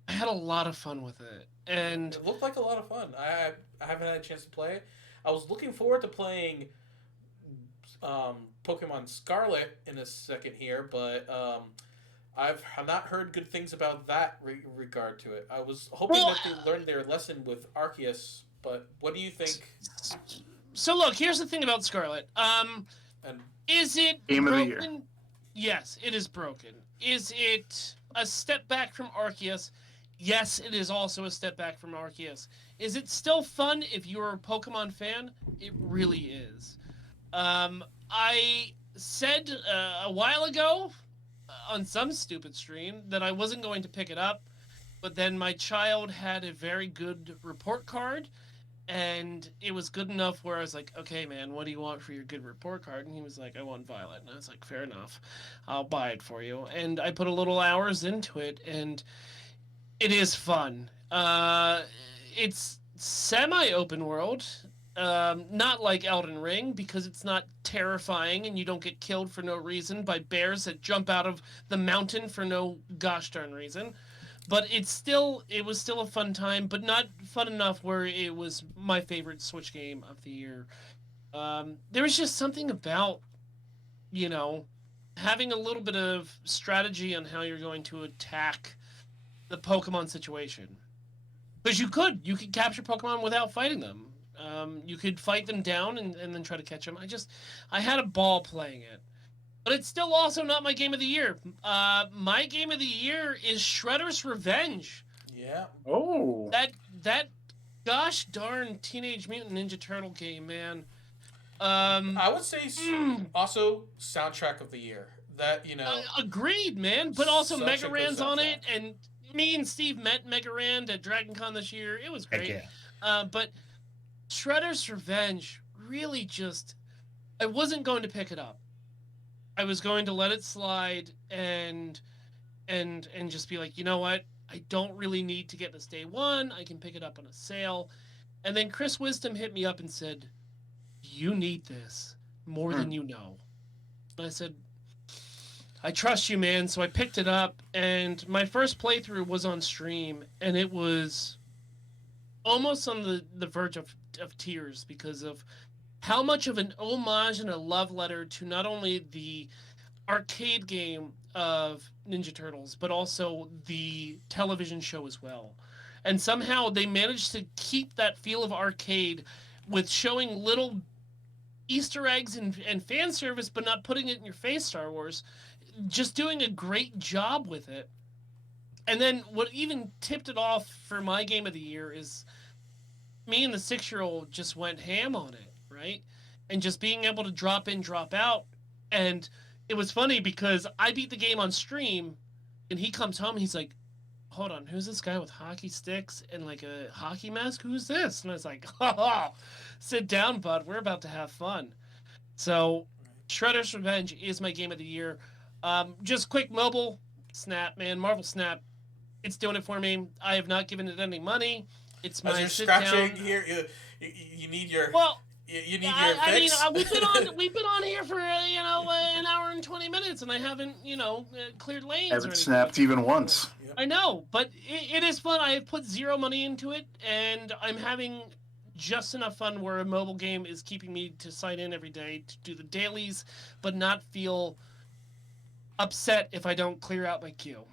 I had a lot of fun with it. And It looked like a lot of fun. I haven't had a chance to play it. I was looking forward to playing Pokemon Scarlet in a second here, but I've not heard good things about that regard to it. I was hoping Well, that they learned their lesson with Arceus, but what do you think? so look, here's the thing about Scarlet. And Is it Game of the broken? year. Yes, it is broken. Is it a step back from Arceus? Yes, it is also a step back from Arceus. Is it still fun if you're a Pokemon fan? It really is. I said a while ago on some stupid stream that I wasn't going to pick it up, but then my child had a very good report card, and it was good enough where I was like, okay, man, what do you want for your good report card? And he was like, I want Violet. And I was like, fair enough. I'll buy it for you. And I put a little hours into it, and it is fun. It's semi-open world. Not like Elden Ring, because it's not terrifying and you don't get killed for no reason by bears that jump out of the mountain for no gosh darn reason. But it was still a fun time, but not fun enough where it was my favorite Switch game of the year. There was just something about, you know, having a little bit of strategy on how you're going to attack the Pokemon situation. Because you could capture Pokemon without fighting them. You could fight them down and then try to catch them. I had a ball playing it. But it's still also not my game of the year. My game of the year is Shredder's Revenge. yeah, Oh. That gosh darn Teenage Mutant Ninja Turtle game, man. I would say also soundtrack of the year. That Agreed, man. But also Such Mega a good Ran's on soundtrack. it, and me and Steve met Mega Ran at Dragon Con this year. It was Heck great. yeah. But Shredder's Revenge really just, I wasn't going to pick it up. I was going to let it slide and just be like, you know what? I don't really need to get this day one. I can pick it up on a sale. And then Chris Wisdom hit me up and said, you need this more than you know. And I said, I trust you, man. So I picked it up, and my first playthrough was on stream, and it was almost on the verge of tears because of how much of an homage and a love letter to not only the arcade game of Ninja Turtles, but also the television show as well. And somehow they managed to keep that feel of arcade with showing little Easter eggs and fan service, but not putting it in your face, Star Wars. Just doing a great job with it. And then what even tipped it off for my game of the year is me and the 6-year-old just went ham on it, right? And just being able to drop in, drop out. And it was funny because I beat the game on stream, and he comes home, he's like, hold on, who's this guy with hockey sticks and like a hockey mask? Who's this? And I was like, oh, sit down, bud. We're about to have fun. So Shredder's Revenge is my game of the year. Just quick mobile Snap, man. Marvel Snap It's doing it for me. I have not given it any money. It's As my you're sit scratching down. here, you need your Well, you need your I mean, fix. we've been on here for an hour and 20 minutes, and I haven't cleared lanes or Haven't anything like snapped that. even once. Yep. I know, but it is fun. I have put zero money into it, and I'm having just enough fun where a mobile game is keeping me to sign in every day to do the dailies, but not feel upset if I don't clear out my queue.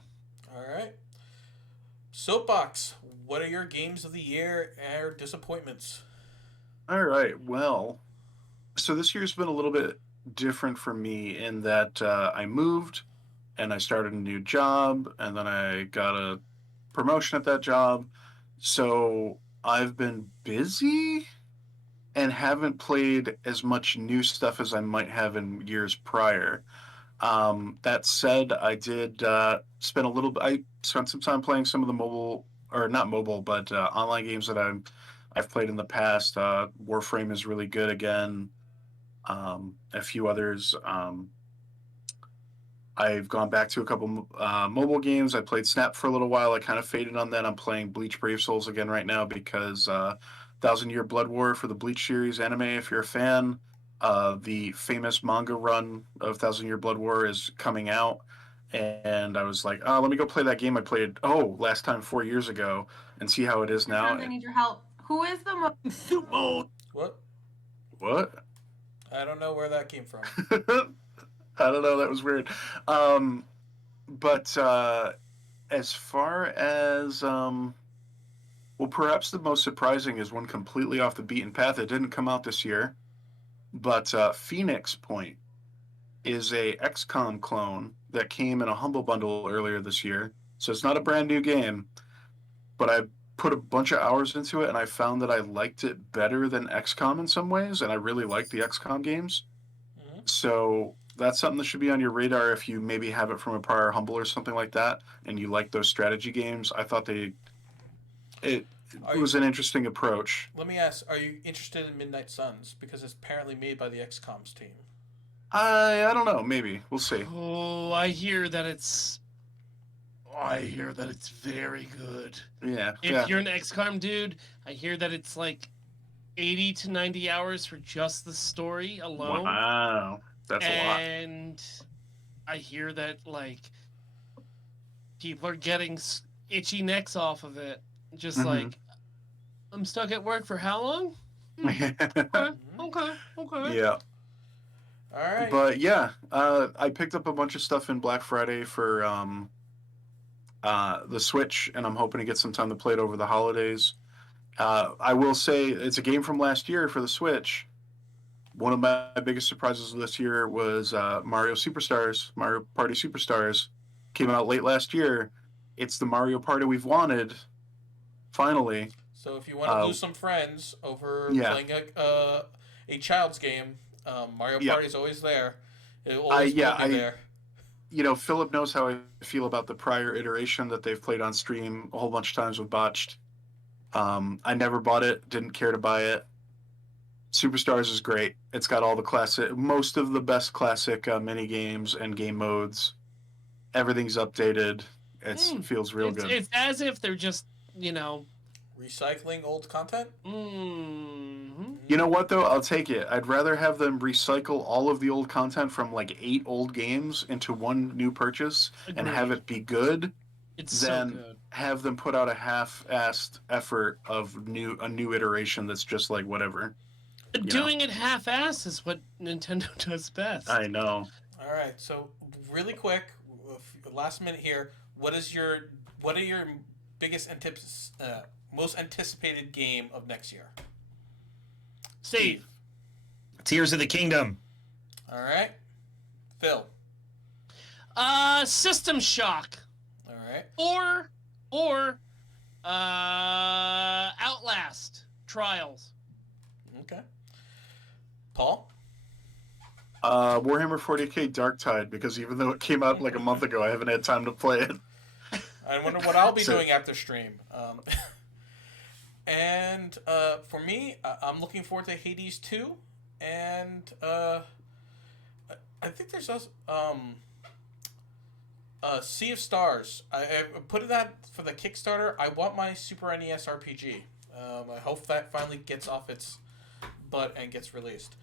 All right. Soapbox, what are your games of the year or disappointments? All right. Well, so this year's been a little bit different for me in that I moved and I started a new job, and then I got a promotion at that job. So I've been busy and haven't played as much new stuff as I might have in years prior. That said, I did spend a little. I spent some time playing some of the mobile, or not mobile, but online games that I've played in the past. Warframe is really good again. A few others. I've gone back to a couple mobile games. I played Snap for a little while. I kind of faded on that. I'm playing Bleach Brave Souls again right now because Thousand Year Blood War for the Bleach series anime. If you're a fan, the famous manga run of Thousand Year Blood War is coming out, and I was like, oh, let me go play that game I played last time 4 years ago and see how it is Your friends, now. I need your help. Who is the most What? What? I don't know where that came from. I don't know. That was weird. But as far as well, perhaps the most surprising is one completely off the beaten path. It didn't come out this year, but Phoenix Point is a XCOM clone that came in a humble bundle earlier this year. So it's not a brand new game, but I put a bunch of hours into it, and I found that I liked it better than XCOM in some ways, and I really like the XCOM games. Mm-hmm. So that's something that should be on your radar if you maybe have it from a prior humble or something like that, and you like those strategy games. I thought it was an interesting approach. Let me ask: are you interested in Midnight Suns because it's apparently made by the XCOM's team? I don't know. Maybe we'll see. Oh, I hear that it's. I hear that it's very good. Yeah. If you're an XCOM dude, I hear that it's like 80 to 90 hours for just the story alone. Wow, that's a lot. And I hear that like people are getting itchy necks off of it. Just Mhm. like, I'm stuck at work for how long? Okay. Yeah. All right. But yeah, I picked up a bunch of stuff in Black Friday for the Switch, and I'm hoping to get some time to play it over the holidays. I will say it's a game from last year for the Switch. One of my biggest surprises this year was Mario Party Superstars. Came out late last year. It's the Mario Party we've wanted, finally. So if you want to lose some friends over playing a child's game, Mario Party is always there. It always will be there. Philip knows how I feel about the prior iteration that they've played on stream a whole bunch of times with Botched. I never bought it, didn't care to buy it. Superstars is great. It's got all the most of the best classic mini games and game modes. Everything's updated. It feels real good. It's as if they're just, recycling old content? Mm-hmm. You know what, though? I'll take it. I'd rather have them recycle all of the old content from like 8 old games into one new purchase and have it be good than have them put out a half-assed effort of a new iteration that's just like whatever. Doing it half-assed is what Nintendo does best. I know. All right, so really quick, last minute here. What are your biggest most anticipated game of next year? Steve. Tears of the Kingdom. All right, Phil. System Shock. All right. Or Outlast Trials. Okay. Paul. Warhammer 40k Darktide, because even though it came out like a month ago, I haven't had time to play it. I wonder what I'll be doing after stream. And for me, I'm looking forward to Hades 2, and I think there's also Sea of Stars. I put that for the Kickstarter. I want my Super NES RPG. I hope that finally gets off its butt and gets released.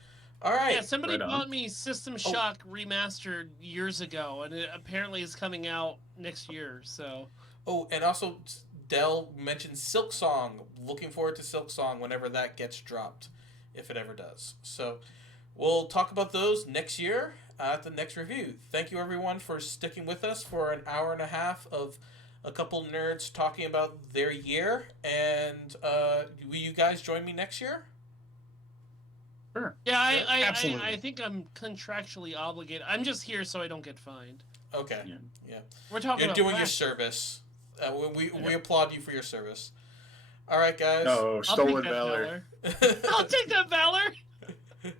All right. Yeah, somebody Right on. bought me System Shock Remastered years ago, and it apparently is coming out next year. So Oh, and also Dell mentioned Silk Song. Looking forward to Silk Song whenever that gets dropped, if it ever does. So we'll talk about those next year at the next review. Thank you, everyone, for sticking with us for an hour and a half of a couple nerds talking about their year. And will you guys join me next year? Sure. yeah, Sure. Absolutely. I think I'm contractually obligated. I'm just here so I don't get fined. Okay. Yeah. Yeah. We're talking You're about doing your practice. service. We applaud you for your service. All right, guys. No, I'll stolen take that valor. I'll take that valor.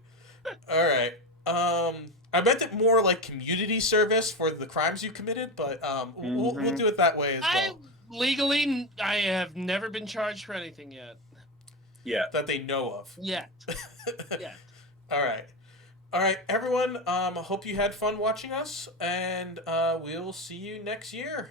All right. I meant it more like community service for the crimes you committed, but we'll do it that way as well. I have never been charged for anything yet. Yeah. That they know of. Yet. Yet. All right, everyone. Hope you had fun watching us, and we'll see you next year.